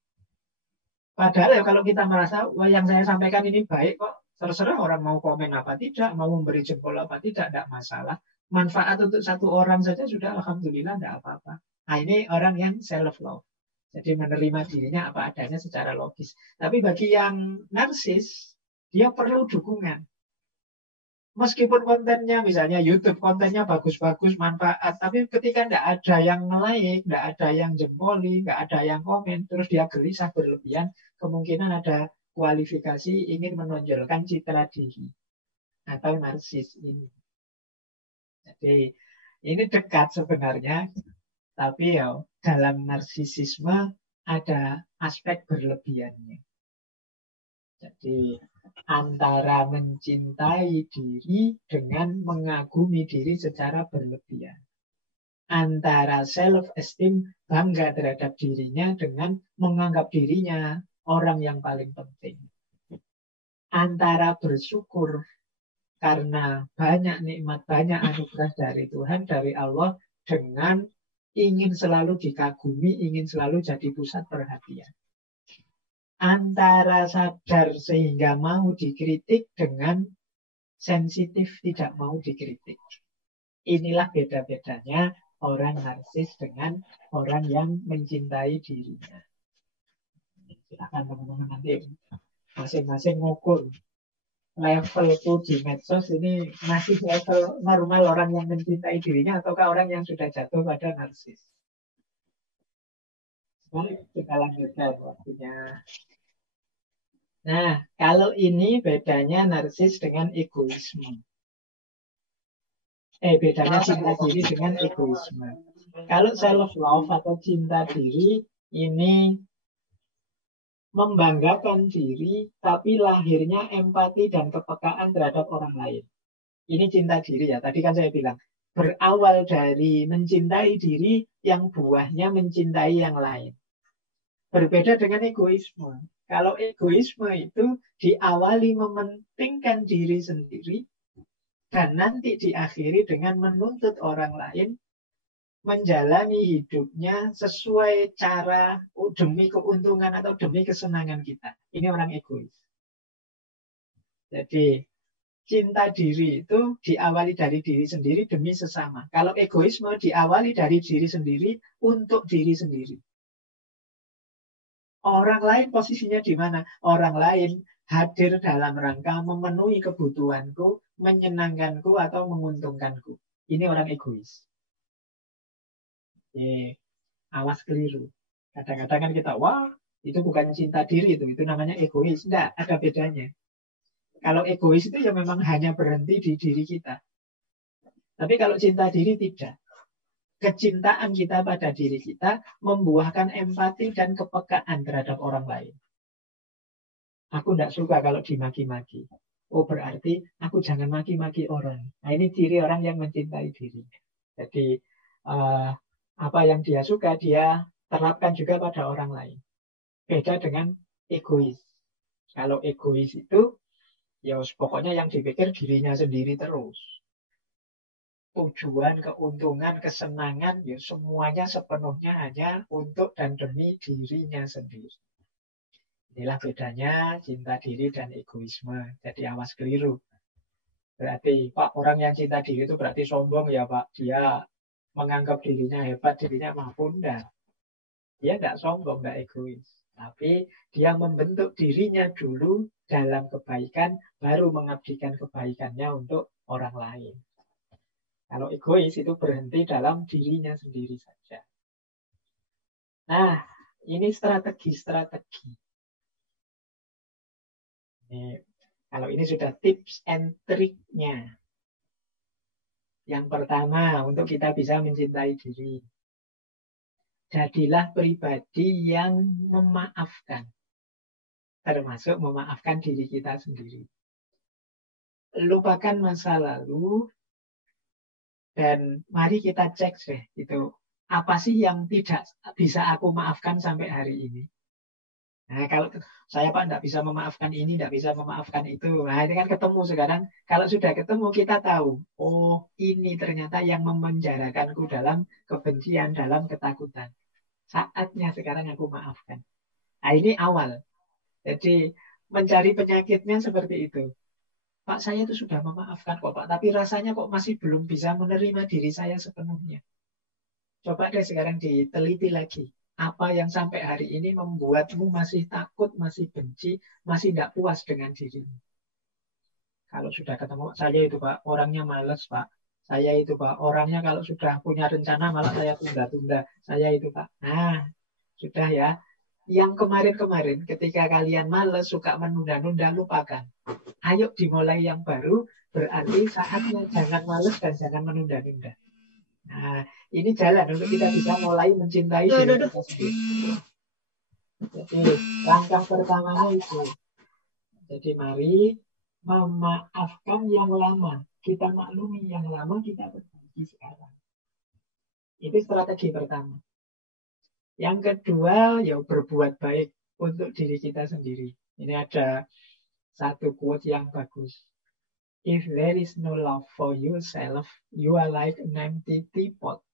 Padahal ya kalau kita merasa, wah yang saya sampaikan ini baik kok, terserah orang mau komen apa tidak, mau memberi jempol apa tidak masalah. Manfaat untuk satu orang saja sudah alhamdulillah tidak apa-apa. Nah ini orang yang self-love. Jadi menerima dirinya apa adanya secara logis. Tapi bagi yang narsis, dia perlu dukungan. Meskipun kontennya, misalnya YouTube, kontennya bagus-bagus, manfaat. Tapi ketika tidak ada yang like, tidak ada yang jempoli, tidak ada yang komen, terus dia gelisah berlebihan, kemungkinan ada kualifikasi ingin menonjolkan citra diri. Atau narsis ini. Jadi ini dekat sebenarnya. Tapi ya dalam narsisisme ada aspek berlebihannya. Jadi antara mencintai diri dengan mengagumi diri secara berlebihan. Antara self-esteem, bangga terhadap dirinya dengan menganggap dirinya orang yang paling penting. Antara bersyukur karena banyak nikmat, banyak anugerah dari Tuhan, dari Allah, dengan ingin selalu dikagumi, ingin selalu jadi pusat perhatian. Antara sadar sehingga mau dikritik dengan sensitif tidak mau dikritik. Inilah beda-bedanya orang narsis dengan orang yang mencintai dirinya. Silakan teman-teman nanti masing-masing ngukur levelku di medsos ini masih level normal orang yang mencintai dirinya ataukah orang yang sudah jatuh pada narsis. Mari kita lanjutkan waktunya. Nah, kalau ini bedanya narsis dengan egoisme. Bedanya cinta diri dengan egoisme. Kalau self love atau cinta diri ini membanggakan diri, tapi lahirnya empati dan kepekaan terhadap orang lain. Ini cinta diri ya. Tadi kan saya bilang, berawal dari mencintai diri yang buahnya mencintai yang lain. Berbeda dengan egoisme. Kalau egoisme itu diawali mementingkan diri sendiri dan nanti diakhiri dengan menuntut orang lain menjalani hidupnya sesuai cara demi keuntungan atau demi kesenangan kita. Ini orang egois. Jadi cinta diri itu diawali dari diri sendiri demi sesama. Kalau egoisme diawali dari diri sendiri untuk diri sendiri. Orang lain posisinya di mana? Orang lain hadir dalam rangka memenuhi kebutuhanku, menyenangkanku atau menguntungkanku. Ini orang egois. Awas keliru. Kadang-kadang kan kita, wah itu bukan cinta diri itu namanya egois. Tidak, ada bedanya. Kalau egois itu ya memang hanya berhenti di diri kita. Tapi kalau cinta diri tidak. Kecintaan kita pada diri kita membuahkan empati dan kepekaan terhadap orang lain. Aku tidak suka kalau dimaki-maki. Oh berarti aku jangan maki-maki orang. Nah ini ciri orang yang mencintai diri. Jadi apa yang dia suka dia terapkan juga pada orang lain. Beda dengan egois. Kalau egois itu ya pokoknya yang dipikir dirinya sendiri terus. Tujuan, keuntungan, kesenangan, ya semuanya sepenuhnya hanya untuk dan demi dirinya sendiri. Inilah bedanya cinta diri dan egoisme. Jadi awas keliru. Berarti, Pak, orang yang cinta diri itu berarti sombong ya, Pak. Dia menganggap dirinya hebat, dirinya mampu. Enggak. Dia enggak sombong, enggak egois. Tapi dia membentuk dirinya dulu dalam kebaikan, baru mengabdikan kebaikannya untuk orang lain. Kalau egois itu berhenti dalam dirinya sendiri saja. Nah, ini strategi-strategi. Kalau ini sudah tips and triknya. Yang pertama, untuk kita bisa mencintai diri. Jadilah pribadi yang memaafkan. Termasuk memaafkan diri kita sendiri. Lupakan masa lalu. Dan mari kita cek deh, itu apa sih yang tidak bisa aku maafkan sampai hari ini. Nah kalau saya Pak tidak bisa memaafkan ini, tidak bisa memaafkan itu. Nah ini kan ketemu sekarang. Kalau sudah ketemu kita tahu, oh ini ternyata yang memenjarakanku dalam kebencian, dalam ketakutan. Saatnya sekarang aku maafkan. Nah ini awal. Jadi mencari penyakitnya seperti itu. Pak, saya itu sudah memaafkan kok, Pak. Tapi rasanya kok masih belum bisa menerima diri saya sepenuhnya. Coba deh sekarang diteliti lagi. Apa yang sampai hari ini membuatmu masih takut, masih benci, masih tidak puas dengan dirimu. Kalau sudah ketemu, saya itu Pak, orangnya males Pak. Saya itu Pak, orangnya kalau sudah punya rencana malah saya tunda-tunda. Saya itu Pak. Nah, sudah ya. Yang kemarin-kemarin ketika kalian males, suka menunda-nunda, lupakan. Ayo dimulai yang baru, berarti saatnya jangan males dan jangan menunda-nunda. Nah, ini jalan untuk kita bisa mulai mencintai diri kita sendiri. Jadi, langkah pertamanya itu. Jadi, mari memaafkan yang lama. Kita maklumi yang lama, kita berbagi sekarang. Itu strategi pertama. Yang kedua, ya berbuat baik untuk diri kita sendiri. Ini ada satu quote yang bagus. If there is no love for yourself, you are like an empty teapot.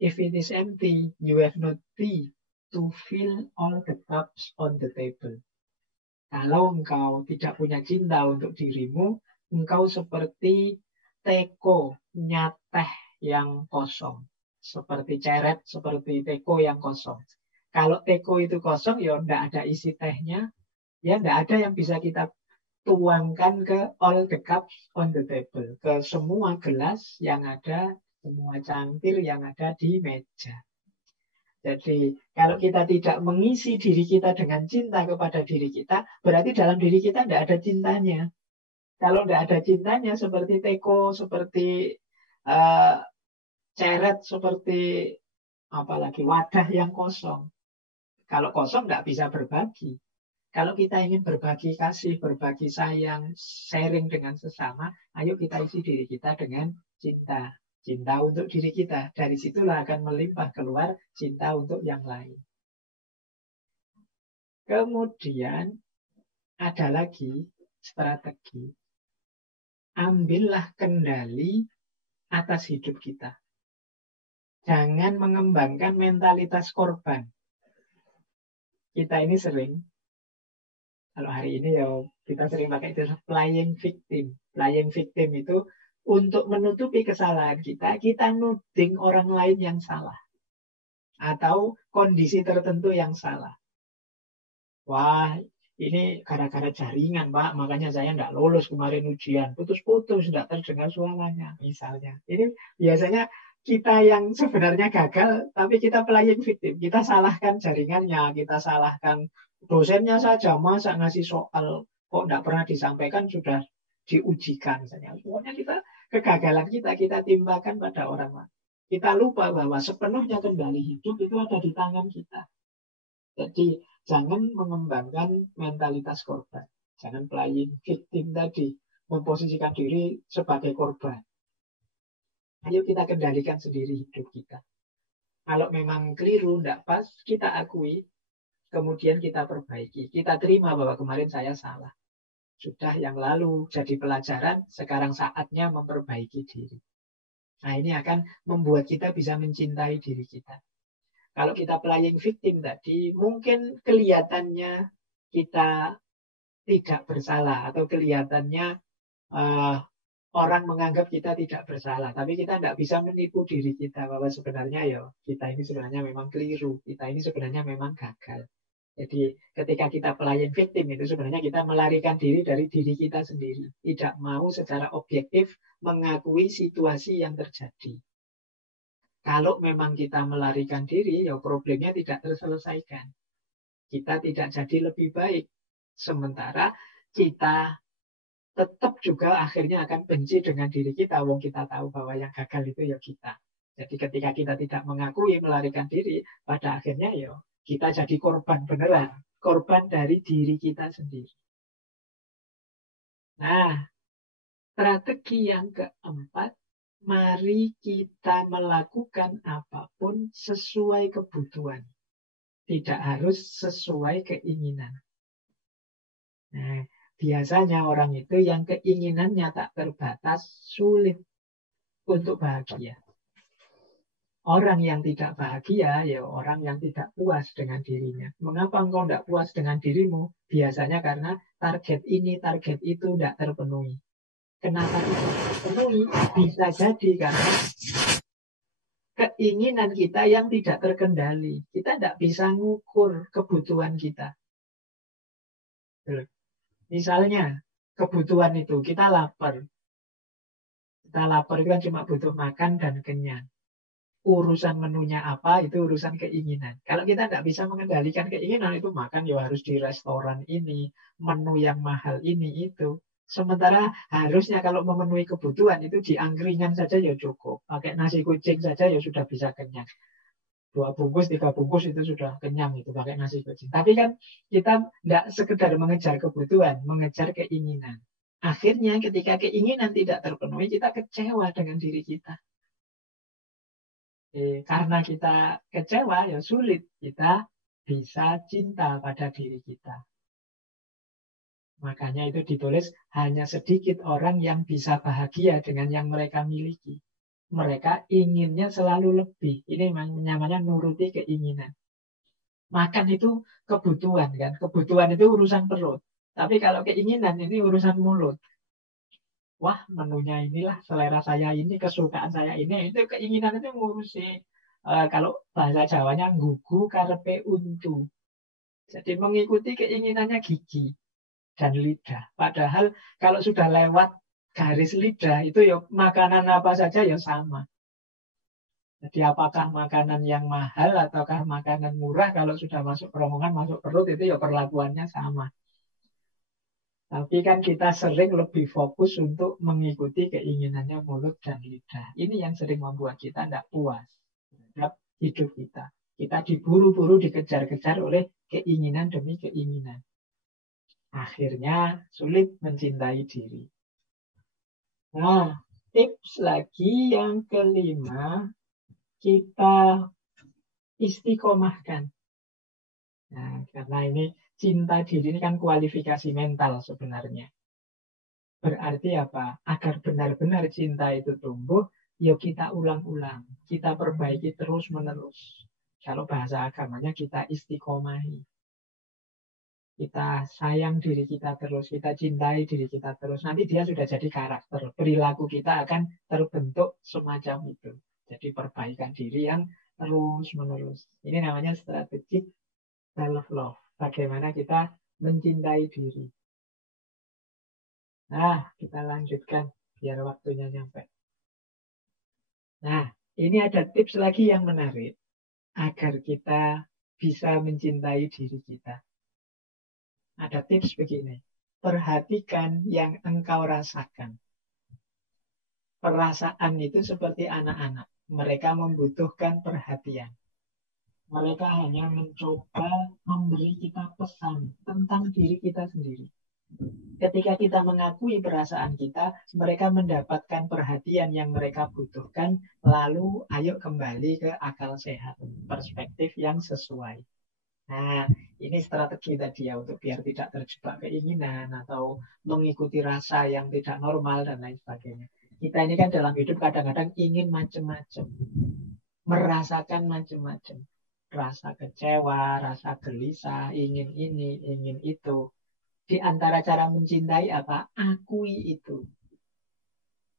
If it is empty, you have no tea to fill all the cups on the table. Kalau engkau tidak punya cinta untuk dirimu, engkau seperti teko nyateh yang kosong. Seperti ceret, seperti teko yang kosong. Kalau teko itu kosong, ya tidak ada isi tehnya. Ya tidak ada yang bisa kita tuangkan ke all the cups on the table. Ke semua gelas yang ada, semua cangkir yang ada di meja. Jadi kalau kita tidak mengisi diri kita dengan cinta kepada diri kita, berarti dalam diri kita tidak ada cintanya. Kalau tidak ada cintanya seperti teko, seperti eh, ceret seperti apalagi wadah yang kosong. Kalau kosong nggak bisa berbagi. Kalau kita ingin berbagi kasih, berbagi sayang, sharing dengan sesama, ayo kita isi diri kita dengan cinta. Cinta untuk diri kita. Dari situlah akan melimpah keluar cinta untuk yang lain. Kemudian ada lagi strategi. Ambillah kendali atas hidup kita. Jangan mengembangkan mentalitas korban. Kita ini sering, kalau hari ini ya kita sering pakai istilah playing victim. Playing victim itu untuk menutupi kesalahan kita, kita nuding orang lain yang salah. Atau kondisi tertentu yang salah. Wah, ini gara-gara jaringan, Pak. Makanya saya tidak lolos kemarin ujian. Putus-putus, tidak terdengar suaranya, misalnya. Ini biasanya kita yang sebenarnya gagal, tapi kita playing victim. Kita salahkan jaringannya, kita salahkan dosennya saja. Masa ngasih soal kok tidak pernah disampaikan, sudah diujikan. Misalnya. Pokoknya kegagalan kita timpakan pada orang lain. Kita lupa bahwa sepenuhnya kendali hidup itu ada di tangan kita. Jadi jangan mengembangkan mentalitas korban. Jangan playing victim tadi. Memposisikan diri sebagai korban. Ayo kita kendalikan sendiri hidup kita. Kalau memang keliru, tidak pas, kita akui. Kemudian kita perbaiki. Kita terima bahwa kemarin saya salah. Sudah yang lalu jadi pelajaran, sekarang saatnya memperbaiki diri. Nah ini akan membuat kita bisa mencintai diri kita. Kalau kita playing victim tadi, mungkin kelihatannya kita tidak bersalah atau kelihatannya orang menganggap kita tidak bersalah. Tapi kita tidak bisa menipu diri kita bahwa sebenarnya ya kita ini sebenarnya memang keliru, kita ini sebenarnya memang gagal. Jadi ketika kita playing victim itu sebenarnya kita melarikan diri dari diri kita sendiri. Tidak mau secara objektif mengakui situasi yang terjadi. Kalau memang kita melarikan diri, ya problemnya tidak terselesaikan. Kita tidak jadi lebih baik. Sementara kita tetap juga akhirnya akan benci dengan diri kita. Wong kita tahu bahwa yang gagal itu ya kita. Jadi ketika kita tidak mengakui, melarikan diri, pada akhirnya ya kita jadi korban beneran. Korban dari diri kita sendiri. Nah, strategi yang keempat, mari kita melakukan apapun sesuai kebutuhan. Tidak harus sesuai keinginan. Nah, biasanya orang itu yang keinginannya tak terbatas sulit untuk bahagia. Orang yang tidak bahagia, ya orang yang tidak puas dengan dirinya. Mengapa engkau tidak puas dengan dirimu? Biasanya karena target ini, target itu tidak terpenuhi. Kenapa tidak terpenuhi? Bisa jadi karena keinginan kita yang tidak terkendali. Kita tidak bisa ngukur kebutuhan kita. Misalnya, kebutuhan itu, kita lapar. Kita lapar itu kan cuma butuh makan dan kenyang. Urusan menunya apa, itu urusan keinginan. Kalau kita tidak bisa mengendalikan keinginan, itu makan ya harus di restoran ini, menu yang mahal ini, itu. Sementara harusnya kalau memenuhi kebutuhan itu di angkringan saja ya cukup. Pakai nasi kucing saja ya sudah bisa kenyang. 2 bungkus, 3 bungkus itu sudah kenyang itu pakai nasi kucing. Tapi kan kita tidak sekedar mengejar kebutuhan, mengejar keinginan. Akhirnya ketika keinginan tidak terpenuhi, kita kecewa dengan diri kita. Karena kita kecewa, ya sulit kita bisa cinta pada diri kita. Makanya itu ditulis, hanya sedikit orang yang bisa bahagia dengan yang mereka miliki. Mereka inginnya selalu lebih. Ini namanya nuruti keinginan. Makan itu kebutuhan kan. Kebutuhan itu urusan perut. Tapi kalau keinginan ini urusan mulut. Wah, menunya inilah selera saya ini, kesukaan saya ini. Itu keinginan itu ngurusi. Kalau bahasa Jawanya nggugu karepe untu. Jadi mengikuti keinginannya gigi dan lidah. Padahal kalau sudah lewat garis lidah itu ya makanan apa saja ya sama. Jadi apakah makanan yang mahal ataukah makanan murah, kalau sudah masuk kerongkongan, masuk perut, itu ya perlakuannya sama. Tapi kan kita sering lebih fokus untuk mengikuti keinginannya mulut dan lidah. Ini yang sering membuat kita tidak puas terhadap hidup kita. Kita diburu-buru, dikejar-kejar oleh keinginan demi keinginan. Akhirnya sulit mencintai diri. Nah, tips lagi yang kelima, kita istiqomahkan. Nah, karena ini cinta diri ini kan kualifikasi mental sebenarnya. Berarti apa? Agar benar-benar cinta itu tumbuh, yuk kita ulang-ulang. Kita perbaiki terus-menerus. Kalau bahasa agamanya kita istiqomahi. Kita sayang diri kita terus, kita cintai diri kita terus. Nanti dia sudah jadi karakter. Perilaku kita akan terbentuk semacam itu. Jadi perbaikan diri yang terus-menerus. Ini namanya strategi self-love. Bagaimana kita mencintai diri. Nah, kita lanjutkan biar waktunya nyampe. Nah, ini ada tips lagi yang menarik agar kita bisa mencintai diri kita. Ada tips begini. Perhatikan yang engkau rasakan. Perasaan itu seperti anak-anak. Mereka membutuhkan perhatian. Mereka hanya mencoba memberi kita pesan tentang diri kita sendiri. Ketika kita mengakui perasaan kita, mereka mendapatkan perhatian yang mereka butuhkan, lalu ayo kembali ke akal sehat, perspektif yang sesuai. Nah, ini strategi tadi ya, untuk biar tidak terjebak keinginan atau mengikuti rasa yang tidak normal dan lain sebagainya. Kita ini kan dalam hidup kadang-kadang ingin macam-macam, merasakan macam-macam. Rasa kecewa, rasa gelisah, ingin ini, ingin itu. Di antara cara mencintai apa? Akui itu.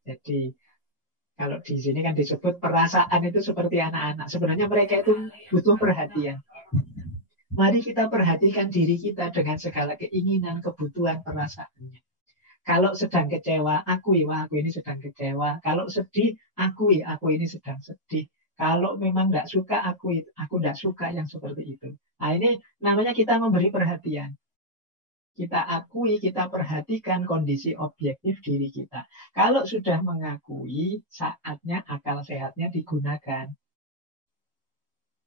Jadi kalau di sini kan disebut perasaan itu seperti anak-anak. Sebenarnya mereka itu butuh perhatian. Mari kita perhatikan diri kita dengan segala keinginan, kebutuhan, perasaannya. Kalau sedang kecewa, akui, wah aku ini sedang kecewa. Kalau sedih, akui, aku ini sedang sedih. Kalau memang tidak suka, akui, aku tidak suka yang seperti itu. Nah, ini namanya kita memberi perhatian. Kita akui, kita perhatikan kondisi objektif diri kita. Kalau sudah mengakui, saatnya akal sehatnya digunakan.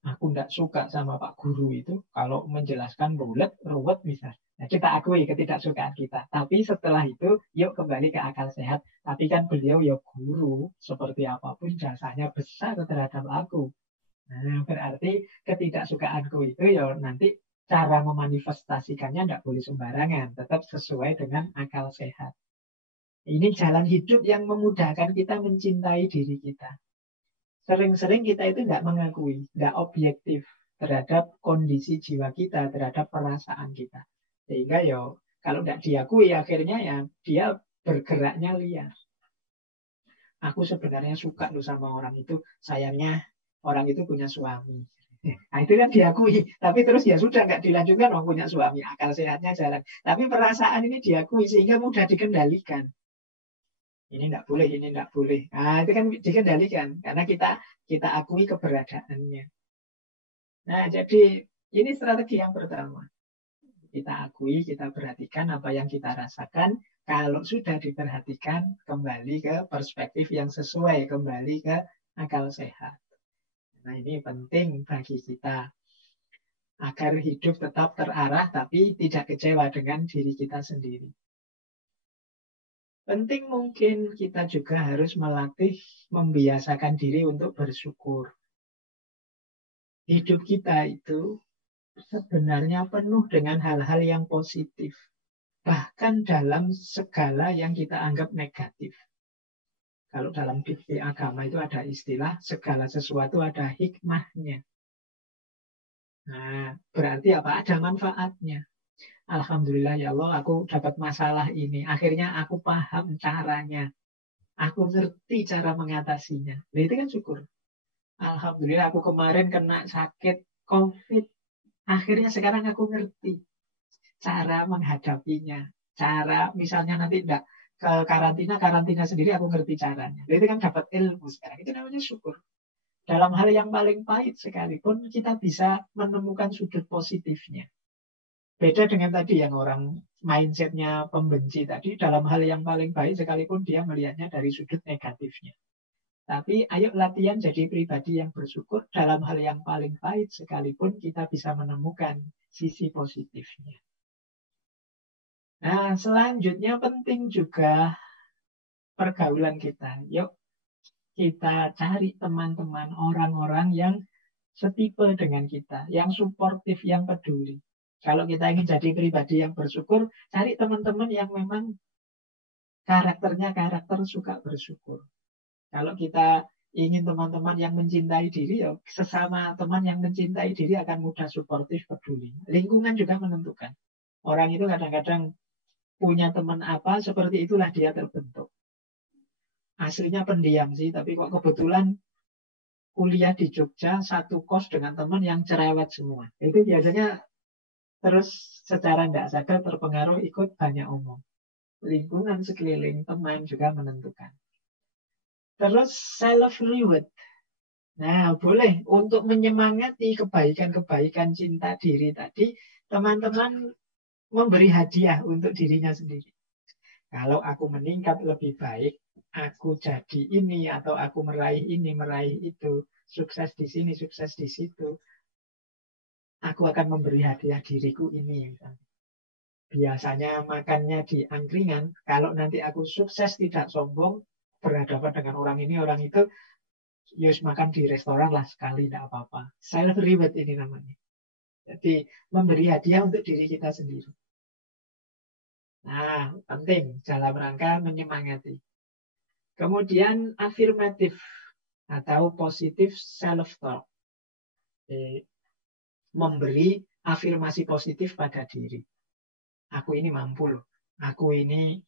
Aku tidak suka sama Pak Guru itu kalau menjelaskan ruwet misalnya. Nah, kita akui ketidaksukaan kita. Tapi setelah itu, yuk kembali ke akal sehat. Tapi kan beliau ya guru, seperti apapun jasanya besar terhadap aku. Nah, berarti ketidaksukaanku itu ya nanti cara memanifestasikannya tidak boleh sembarangan. Tetap sesuai dengan akal sehat. Ini jalan hidup yang memudahkan kita mencintai diri kita. Sering-sering kita itu tidak mengakui, tidak objektif terhadap kondisi jiwa kita, terhadap perasaan kita. Sehingga ya kalau tidak diakui akhirnya ya dia bergeraknya liar. Aku sebenarnya suka loh sama orang itu, sayangnya orang itu punya suami. Nah itu kan diakui, tapi terus ya sudah nggak dilanjutkan orang punya suami, akal sehatnya jalan. Tapi perasaan ini diakui sehingga mudah dikendalikan. Ini tidak boleh, ini tidak boleh. Nah, itu kan dikendalikan karena kita akui keberadaannya. Nah, jadi ini strategi yang pertama. Kita akui, kita perhatikan apa yang kita rasakan. Kalau sudah diperhatikan, kembali ke perspektif yang sesuai, kembali ke akal sehat. Nah, ini penting bagi kita agar hidup tetap terarah tapi tidak kecewa dengan diri kita sendiri. Penting mungkin kita juga harus melatih, membiasakan diri untuk bersyukur. Hidup kita itu sebenarnya penuh dengan hal-hal yang positif. Bahkan dalam segala yang kita anggap negatif. Kalau dalam fikih agama itu ada istilah, segala sesuatu ada hikmahnya. Nah, berarti apa? Ada manfaatnya. Alhamdulillah ya Allah, aku dapat masalah ini. Akhirnya aku paham caranya. Aku ngerti cara mengatasinya. Nah, itu kan syukur. Alhamdulillah aku kemarin kena sakit COVID. Akhirnya sekarang aku ngerti cara menghadapinya. Cara misalnya nanti enggak ke karantina sendiri aku ngerti caranya. Nah, itu kan dapat ilmu sekarang. Itu namanya syukur. Dalam hal yang paling pahit sekalipun kita bisa menemukan sudut positifnya. Beda dengan tadi yang orang mindsetnya pembenci tadi, dalam hal yang paling baik sekalipun dia melihatnya dari sudut negatifnya. Tapi ayo latihan jadi pribadi yang bersyukur dalam hal yang paling pahit sekalipun kita bisa menemukan sisi positifnya. Nah, selanjutnya penting juga pergaulan kita. Yuk kita cari teman-teman, orang-orang yang setipe dengan kita, yang suportif, yang peduli. Kalau kita ingin jadi pribadi yang bersyukur, cari teman-teman yang memang karakternya karakter suka bersyukur. Kalau kita ingin teman-teman yang mencintai diri, ya sesama teman yang mencintai diri akan mudah suportif, peduli. Lingkungan juga menentukan. Orang itu kadang-kadang punya teman apa, seperti itulah dia terbentuk. Aslinya pendiam sih, tapi kok kebetulan kuliah di Jogja, satu kos dengan teman yang cerewet semua. Itu biasanya terus secara tidak sadar terpengaruh ikut banyak omong. Lingkungan sekeliling, teman juga menentukan. Terus self-reward. Nah, boleh untuk menyemangati kebaikan-kebaikan cinta diri tadi, teman-teman memberi hadiah untuk dirinya sendiri. Kalau aku meningkat lebih baik, aku jadi ini, atau aku meraih ini, meraih itu, sukses di sini, sukses di situ, aku akan memberi hadiah diriku ini. Biasanya makannya di angkringan, kalau nanti aku sukses tidak sombong, berhadapan dengan orang ini, orang itu, yus makan di restoran lah sekali, tidak apa-apa. Self reward ini namanya. Jadi memberi hadiah untuk diri kita sendiri. Nah, penting dalam rangka menyemangati. Kemudian afirmatif atau positif self-talk. Memberi afirmasi positif pada diri. Aku ini mampu loh. Aku ini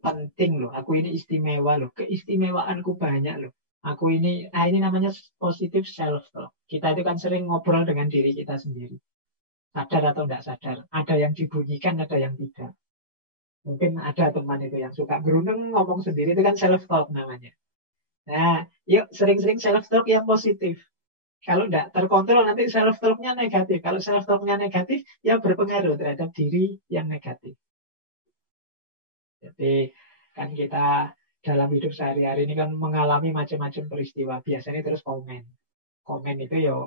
penting loh. Aku ini istimewa loh. Keistimewaanku banyak loh. Aku ini namanya positif self-talk. Kita itu kan sering ngobrol dengan diri kita sendiri. Sadar atau tidak sadar. Ada yang dibunyikan, ada yang tidak. Mungkin ada teman itu yang suka geruneng ngomong sendiri, itu kan self-talk namanya. Nah, yuk sering-sering self-talk yang positif. Kalau tidak terkontrol nanti self-talk-nya negatif. Kalau self-talk-nya negatif, ya berpengaruh terhadap diri yang negatif. Jadi kan kita dalam hidup sehari-hari ini kan mengalami macam-macam peristiwa. Biasanya terus komen. Komen itu ya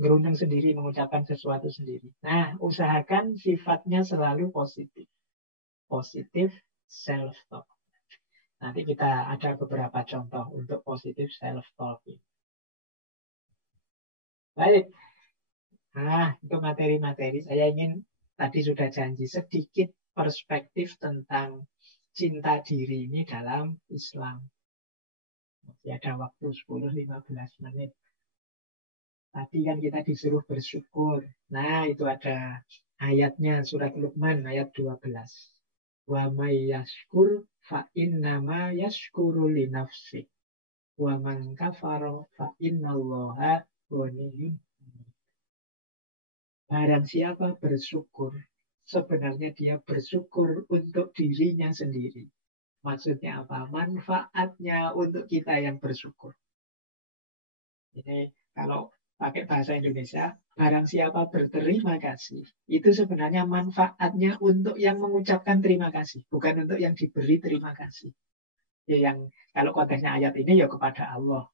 geruneng sendiri, mengucapkan sesuatu sendiri. Nah, usahakan sifatnya selalu positif. Positif self-talk. Nanti kita ada beberapa contoh untuk positif self-talk. Baik. Nah, itu materi-materi. Saya ingin, tadi sudah janji, sedikit perspektif tentang cinta diri ini dalam Islam. Masih ada waktu 10-15 menit. Tadi kan kita disuruh bersyukur. Nah, itu ada ayatnya, surat Luqman ayat 12. Wa may yashkur fa innama yashkuru li nafsi. Wa man kafara fa innallaha ghaniyyun. Barang siapa bersyukur, sebenarnya dia bersyukur untuk dirinya sendiri. Maksudnya apa? Manfaatnya untuk kita yang bersyukur. Ini kalau pakai bahasa Indonesia, barang siapa berterima kasih, itu sebenarnya manfaatnya untuk yang mengucapkan terima kasih, bukan untuk yang diberi terima kasih. Ya, yang kalau konteksnya ayat ini ya kepada Allah.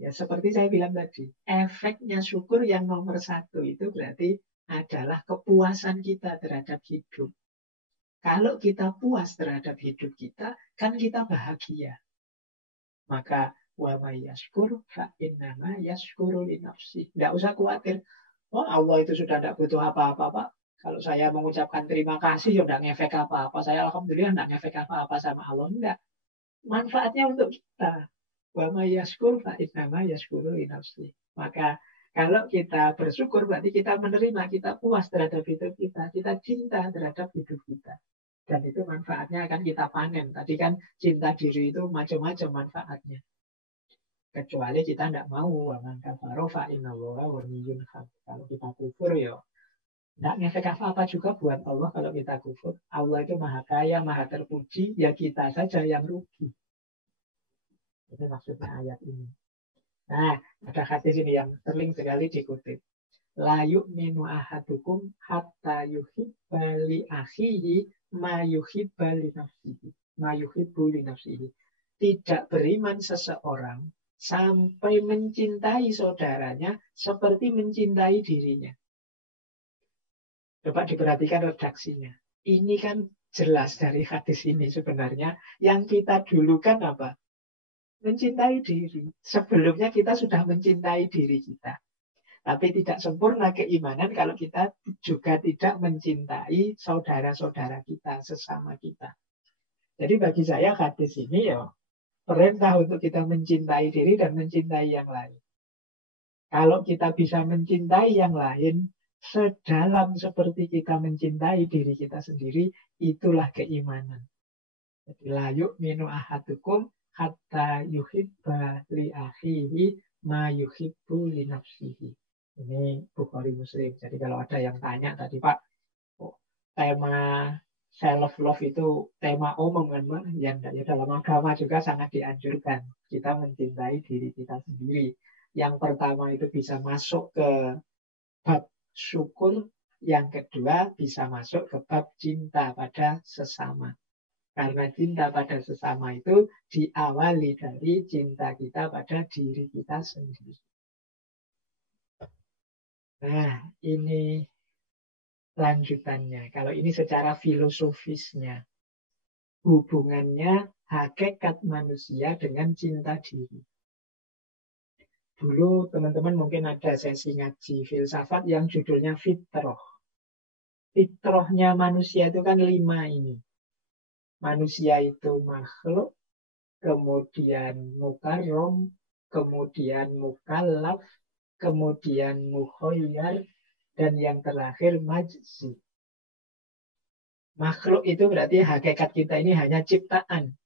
Ya seperti saya bilang tadi, efeknya syukur yang nomor satu itu berarti adalah kepuasan kita terhadap hidup. Kalau kita puas terhadap hidup kita, kan kita bahagia. Maka wa may yashkur fa innama yashkuru li nafsi. Tidak usah khawatir. Oh, Allah itu sudah tidak butuh apa-apa, Pak. Kalau saya mengucapkan terima kasih, ya tidak ngefek apa-apa. Saya alhamdulillah tidak ngefek apa-apa sama Allah. Tidak. Manfaatnya untuk kita. Wa may yashkur fa innama yashkuru li nafsi. Maka kalau kita bersyukur berarti kita menerima, kita puas terhadap hidup kita, kita cinta terhadap hidup kita. Dan itu manfaatnya akan kita panen. Tadi kan cinta diri itu macam-macam manfaatnya. Kecuali kita tidak mau. Wa man kafara fa innallaha ghaniyyun hamid. Kalau kita kufur ya tidak ngefek apa-apa juga buat Allah kalau kita kufur. Allah itu maha kaya, maha terpuji, ya kita saja yang rugi. Itu maksudnya ayat ini. Nah, ada hadis ini yang sering sekali dikutip. La yu'minu ahadukum hatta yuhibba li akhihi ma yuhibba li nafsihi. Ma yuhibbu li nafsihi. Tidak beriman seseorang sampai mencintai saudaranya seperti mencintai dirinya. Coba diperhatikan redaksinya. Ini kan jelas dari hadis ini sebenarnya. Yang kita dulukan apa? Mencintai diri. Sebelumnya kita sudah mencintai diri kita. Tapi tidak sempurna keimanan kalau kita juga tidak mencintai saudara-saudara kita, sesama kita. Jadi bagi saya hadis ini ya perintah untuk kita mencintai diri dan mencintai yang lain. Kalau kita bisa mencintai yang lain sedalam seperti kita mencintai diri kita sendiri, itulah keimanan. Jadi la yu'minu ahadukum hatta yuhibba li akhihi ma yuhibbu li nafsihi. Ini Bukhari Muslim. Jadi kalau ada yang tanya tadi, Pak, tema self love itu tema umum kan, Pak? Ya, dalam agama juga sangat dianjurkan kita mencintai diri kita sendiri. Yang pertama itu bisa masuk ke bab syukur, yang kedua bisa masuk ke bab cinta pada sesama. Karena cinta pada sesama itu diawali dari cinta kita pada diri kita sendiri. Nah, ini lanjutannya. Kalau ini secara filosofisnya, hubungannya hakikat manusia dengan cinta diri. Dulu teman-teman mungkin ada sesi ngaji filsafat yang judulnya fitrah. Fitrahnya manusia itu kan 5 ini. Manusia itu makhluk, kemudian mukarrom, kemudian mukallaf, kemudian mukhayyar, dan yang terakhir majzi. Makhluk itu berarti hakikat kita ini hanya ciptaan.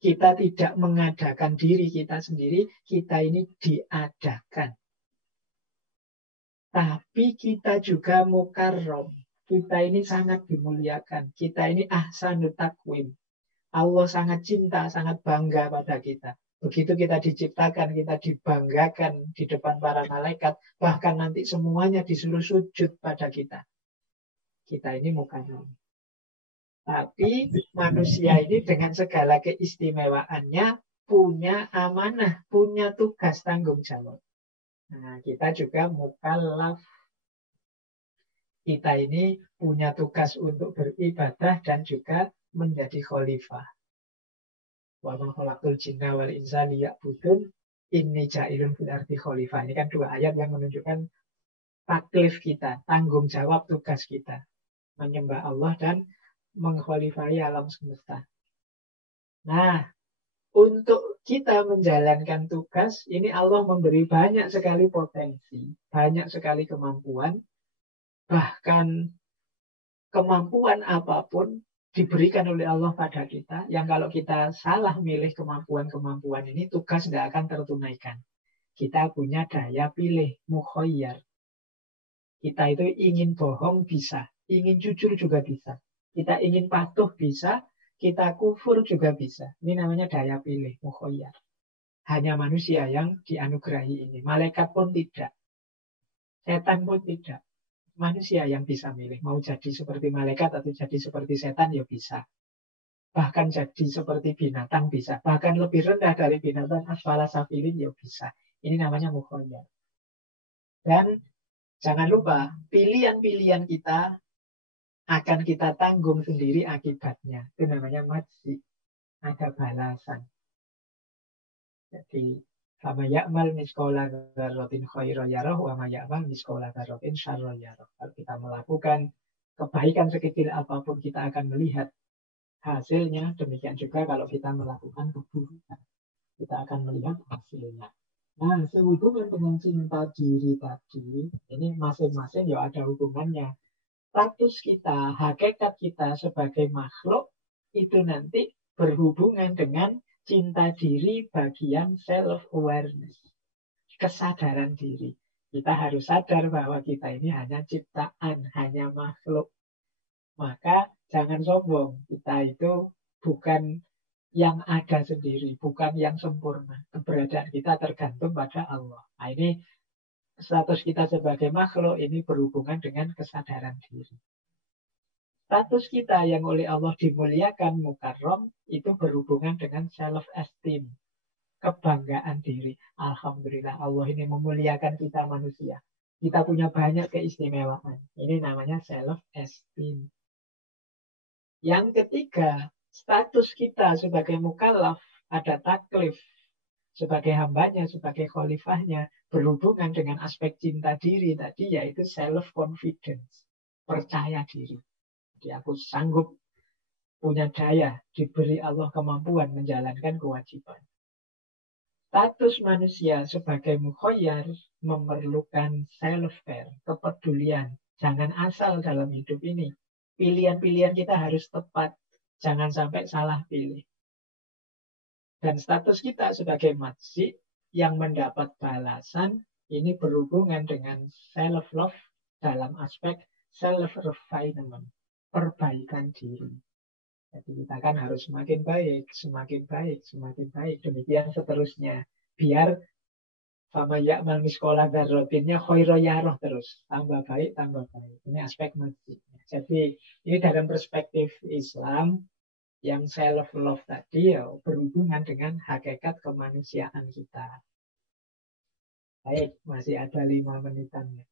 Kita tidak mengadakan diri kita sendiri, kita ini diadakan. Tapi kita juga mukarrom. Kita ini sangat dimuliakan. Kita ini ahsanut takwim. Allah sangat cinta, sangat bangga pada kita. Begitu kita diciptakan, kita dibanggakan di depan para malaikat, bahkan nanti semuanya disuruh sujud pada kita. Kita ini mukarram. Tapi manusia ini dengan segala keistimewaannya punya amanah, punya tugas tanggung jawab. Nah, kita juga mukallaf. Kita ini punya tugas untuk beribadah dan juga menjadi khalifah. Wa ma khalaqtul jinna wal insa liya'budun inni ja'ilun fil ardi khalifah. Ini kan 2 ayat yang menunjukkan taklif kita, tanggung jawab tugas kita. Menyembah Allah dan mengkhalifahi alam semesta. Nah, untuk kita menjalankan tugas, ini Allah memberi banyak sekali potensi, banyak sekali kemampuan, bahkan kemampuan apapun diberikan oleh Allah pada kita, yang kalau kita salah milih kemampuan-kemampuan ini, tugas tidak akan tertunaikan. Kita punya daya pilih, mukhayyar. Kita itu ingin bohong bisa, ingin jujur juga bisa. Kita ingin patuh bisa, kita kufur juga bisa. Ini namanya daya pilih, mukhayyar. Hanya manusia yang dianugerahi ini. Malaikat pun tidak. Setan pun tidak. Manusia yang bisa milih. Mau jadi seperti malaikat atau jadi seperti setan, ya bisa. Bahkan jadi seperti binatang bisa. Bahkan lebih rendah dari binatang, asfala safilin, ya bisa. Ini namanya mukhayyar. Dan jangan lupa, pilihan-pilihan kita akan kita tanggung sendiri akibatnya. Itu namanya majzi. Ada balasan. Jadi, fama ya'mal miskola dzarratin khairan yarah wa ma ya'mal miskola dzarratin syarran yarah. Kalau kita melakukan kebaikan sekecil apapun, kita akan melihat hasilnya. Demikian juga kalau kita melakukan keburukan, kita akan melihat hasilnya. Nah, sehubungan dengan cinta diri tadi, ini masing-masing ya ada hubungannya. Status kita, hakikat kita sebagai makhluk, itu nanti berhubungan dengan cinta diri bagian self-awareness. Kesadaran diri. Kita harus sadar bahwa kita ini hanya ciptaan, hanya makhluk. Maka jangan sombong. Kita itu bukan yang ada sendiri, bukan yang sempurna. Keberadaan kita tergantung pada Allah. Nah, ini Status kita sebagai makhluk ini berhubungan dengan kesadaran diri. Status kita yang oleh Allah dimuliakan, mukarram, itu berhubungan dengan self-esteem, kebanggaan diri. Alhamdulillah Allah ini memuliakan kita manusia. Kita punya banyak keistimewaan. Ini namanya self-esteem. Yang ketiga, status kita sebagai mukallaf, ada taklif, sebagai hambanya, sebagai khalifahnya, berhubungan dengan aspek cinta diri tadi, yaitu self-confidence, percaya diri. Jadi aku sanggup, punya daya, diberi Allah kemampuan menjalankan kewajiban. Status manusia sebagai mukhayyar memerlukan self-care, kepedulian. Jangan asal dalam hidup ini. Pilihan-pilihan kita harus tepat. Jangan sampai salah pilih. Dan status kita sebagai majzi yang mendapat balasan ini berhubungan dengan self-love dalam aspek self-refinement, perbaikan diri. Jadi kita kan harus semakin baik, semakin baik, semakin baik. Demikian seterusnya. Biar sama ya'mal miskola darrotinnya khoiroyaroh terus. Tambah baik, tambah baik. Ini aspek majzi. Jadi ini dalam perspektif Islam, yang self-love tadi ya berhubungan dengan hakikat kemanusiaan kita. Baik, masih ada 5 menitannya.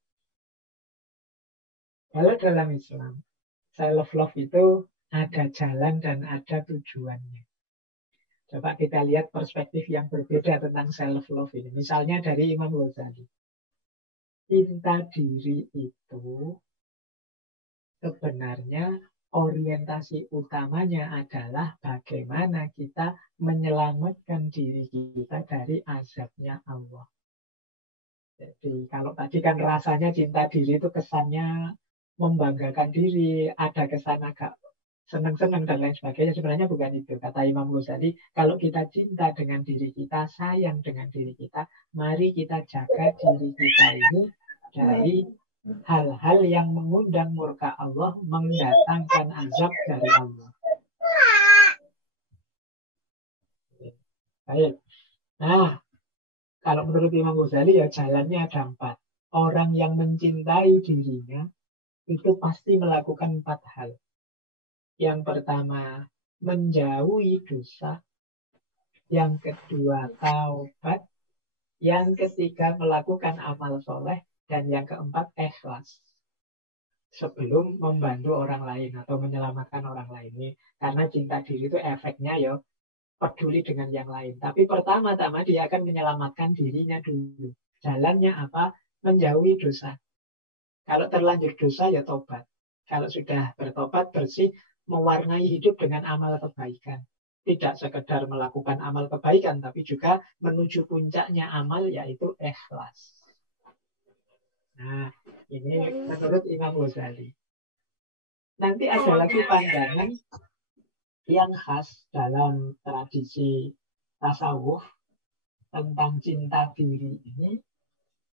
Kalau dalam Islam, self-love itu ada jalan dan ada tujuannya. Coba kita lihat perspektif yang berbeda tentang self-love ini. Misalnya dari Imam Ghazali. Cinta diri itu sebenarnya orientasi utamanya adalah bagaimana kita menyelamatkan diri kita dari azabnya Allah. Jadi kalau tadi kan rasanya cinta diri itu kesannya membanggakan diri, ada kesan agak senang-senang dan lain sebagainya. Sebenarnya bukan itu. Kata Imam Ghazali, kalau kita cinta dengan diri kita, sayang dengan diri kita, mari kita jaga diri kita ini dari hal-hal yang mengundang murka Allah, mendatangkan azab dari Allah. Baik. Nah, kalau menurut Imam Ghazali ya jalannya ada 4. Orang yang mencintai dirinya itu pasti melakukan 4 hal. Yang pertama, menjauhi dosa. Yang kedua, taubat. Yang ketiga, melakukan amal soleh. Dan yang keempat, ikhlas. Sebelum membantu orang lain atau menyelamatkan orang lain. Karena cinta diri itu efeknya ya peduli dengan yang lain. Tapi pertama-tama dia akan menyelamatkan dirinya dulu. Jalannya apa? Menjauhi dosa. Kalau terlanjur dosa ya tobat. Kalau sudah bertobat bersih, mewarnai hidup dengan amal kebaikan. Tidak sekedar melakukan amal kebaikan, tapi juga menuju puncaknya amal yaitu ikhlas. Nah, ini menurut Imam Ghazali. Nanti ada lagi pandangan yang khas dalam tradisi tasawuf tentang cinta diri ini.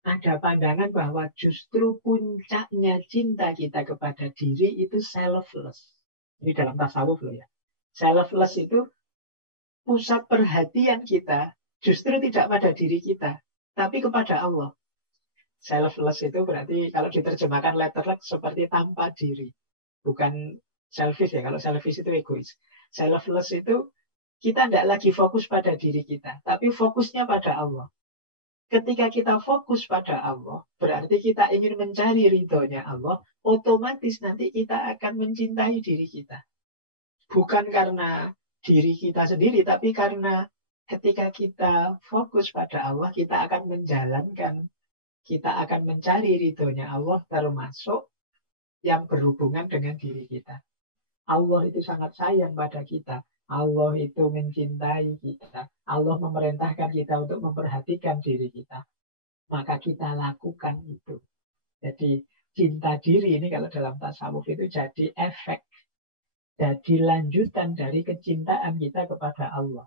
Ada pandangan bahwa justru puncaknya cinta kita kepada diri itu selfless. Ini dalam tasawuf loh ya. Selfless itu pusat perhatian kita justru tidak pada diri kita, tapi kepada Allah. Selfless itu berarti kalau diterjemahkan letterlek seperti tanpa diri. Bukan selfish ya, kalau selfish itu egois. Selfless itu kita tidak lagi fokus pada diri kita, tapi fokusnya pada Allah. Ketika kita fokus pada Allah, berarti kita ingin mencari ridhonya Allah, otomatis nanti kita akan mencintai diri kita. Bukan karena diri kita sendiri, tapi karena ketika kita fokus pada Allah, kita akan menjalankan, kita akan mencari ridhonya Allah, termasuk yang berhubungan dengan diri kita. Allah itu sangat sayang pada kita. Allah itu mencintai kita. Allah memerintahkan kita untuk memperhatikan diri kita. Maka kita lakukan itu. Jadi cinta diri ini kalau dalam tasawuf itu jadi efek. Jadi lanjutan dari kecintaan kita kepada Allah.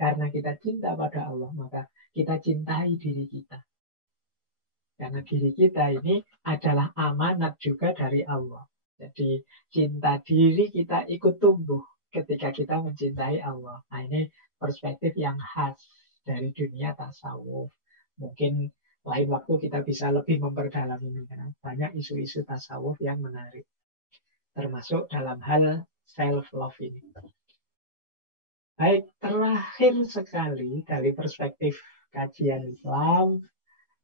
Karena kita cinta pada Allah, maka kita cintai diri kita. Karena diri kita ini adalah amanat juga dari Allah. Jadi cinta diri kita ikut tumbuh ketika kita mencintai Allah. Nah ini perspektif yang khas dari dunia tasawuf. Mungkin lain waktu kita bisa lebih memperdalam ini karena banyak isu-isu tasawuf yang menarik, termasuk dalam hal self love ini. Baik, terakhir sekali dari perspektif kajian Islam,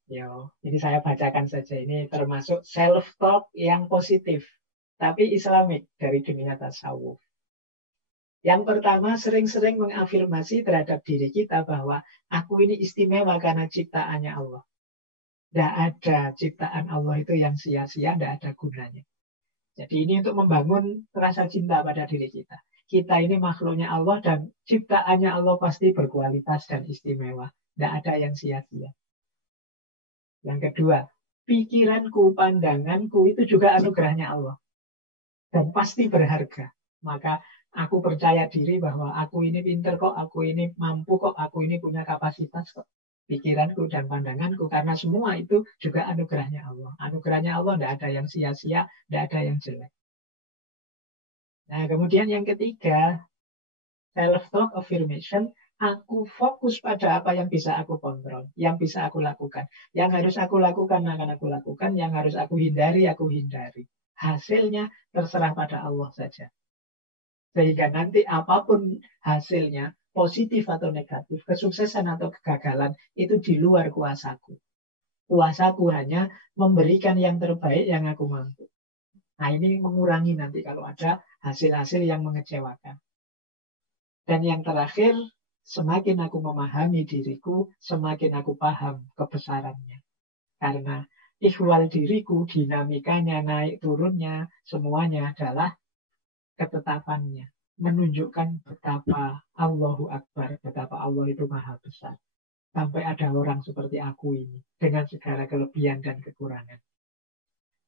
ini saya bacakan saja, ini termasuk self talk yang positif, tapi Islamik dari dunia tasawuf. Yang pertama, sering-sering mengafirmasi terhadap diri kita bahwa aku ini istimewa karena ciptaannya Allah. Tidak ada ciptaan Allah itu yang sia-sia, tidak ada gunanya. Jadi ini untuk membangun rasa cinta pada diri kita. Kita ini makhluknya Allah dan ciptaannya Allah pasti berkualitas dan istimewa. Tidak ada yang sia-sia. Yang kedua, pikiranku, pandanganku itu juga anugerahnya Allah. Dan pasti berharga. Maka aku percaya diri bahwa aku ini pinter kok, aku ini mampu kok, aku ini punya kapasitas kok. Pikiranku dan pandanganku, karena semua itu juga anugerahnya Allah. Anugerahnya Allah tidak ada yang sia-sia, tidak ada yang jelek. Nah, kemudian yang ketiga, self-talk affirmation, aku fokus pada apa yang bisa aku kontrol, yang bisa aku lakukan. Yang harus aku lakukan akan aku lakukan, yang harus aku hindari, aku hindari. Hasilnya terserah pada Allah saja. Sehingga nanti apapun hasilnya, positif atau negatif, kesuksesan atau kegagalan, itu di luar kuasaku. Kuasaku hanya memberikan yang terbaik yang aku mampu. Nah, ini mengurangi nanti kalau ada hasil-hasil yang mengecewakan. Dan yang terakhir, semakin aku memahami diriku, semakin aku paham kebesarannya. Karena ihwal diriku, dinamikanya, naik turunnya, semuanya adalah ketetapannya. Menunjukkan betapa Allahu Akbar, betapa Allah itu maha besar. Sampai ada orang seperti aku ini, dengan segala kelebihan dan kekurangan.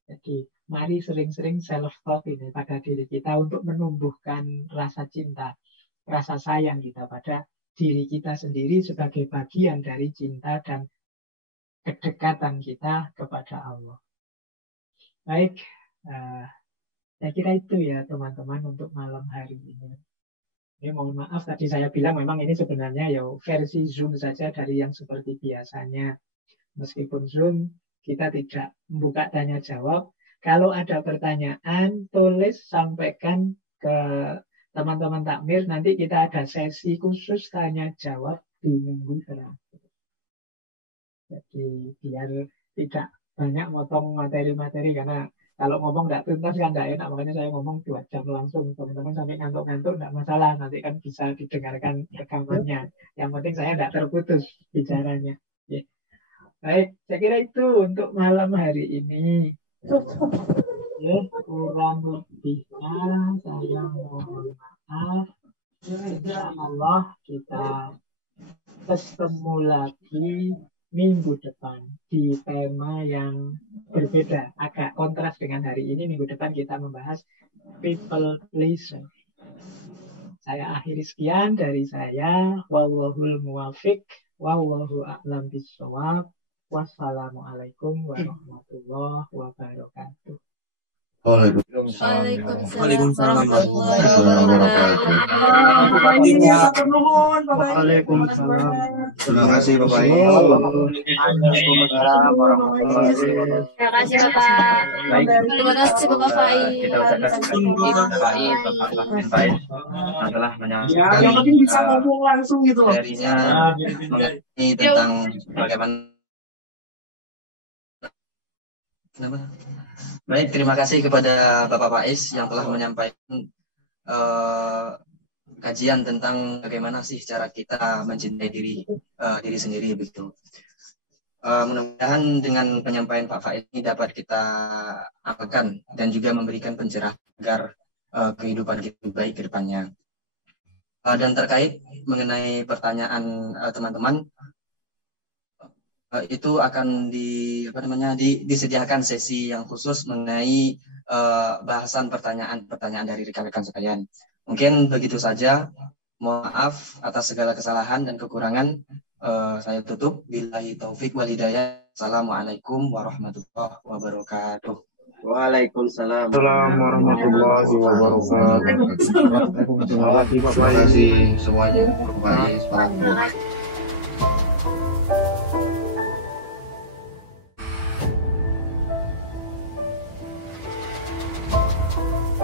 Jadi, mari sering-sering self-talk ini pada diri kita untuk menumbuhkan rasa cinta, rasa sayang kita pada diri kita sendiri sebagai bagian dari cinta dan kedekatan kita kepada Allah. Baik, saya kira itu ya teman-teman untuk malam hari ini. Ini mohon maaf tadi saya bilang memang ini sebenarnya ya versi Zoom saja dari yang seperti biasanya. Meskipun Zoom kita tidak membuka tanya jawab. Kalau ada pertanyaan, tulis, sampaikan ke teman-teman takmir. Nanti kita ada sesi khusus tanya jawab di minggu terakhir. Jadi biar tidak banyak motong materi-materi karena kalau ngomong tidak tuntas kan tidak enak. Makanya saya ngomong 2 jam langsung. Teman-teman sampai ngantuk-ngantuk tidak masalah. Nanti kan bisa didengarkan rekamannya. Yang penting saya tidak terputus bicaranya. Ya. Baik, saya kira itu untuk malam hari ini. Ya, kurang lebihnya saya mohon maaf. Insya Allah kita ketemu lagi minggu depan di tema yang berbeda, agak kontras dengan hari ini. Minggu depan kita membahas people pleaser. Saya akhiri sekian dari saya. Wallahul muwafiq, wallahu a'lam bishawab. Wassalamualaikum warahmatullahi wabarakatuh. Waalaikumsalam warahmatullahi wabarakatuh. Waalaikumsalam. Terima kasih Bapak. Waalaikumsalam warahmatullahi wabarakatuh. Terima kasih Bapak. Terima kasih Bapak Faiz. Kita ucapkan terima kasih Bapak Faiz yang telah menyampaikan yang penting bisa ngomong langsung gitu loh. materinya mengenai tentang bagaimana. Baik, terima kasih kepada Bapak Faiz yang telah menyampaikan kajian tentang bagaimana sih cara kita mencintai diri sendiri begitu. Mudah-mudahan dengan penyampaian Pak Faiz ini dapat kita amalkan dan juga memberikan pencerahan agar kehidupan kita lebih baik ke depannya. Dan terkait mengenai pertanyaan teman-teman, itu akan disediakan sesi yang khusus mengenai bahasan pertanyaan dari rekan-rekan sekalian. Mungkin begitu saja. Mohon maaf atas segala kesalahan dan kekurangan. Saya tutup. Billahi taufik wal hidayah. Assalamualaikum warahmatullahi wabarakatuh. Waalaikumsalam warahmatullahi wabarakatuh. Terima kasih semuanya. Bapak Faiz.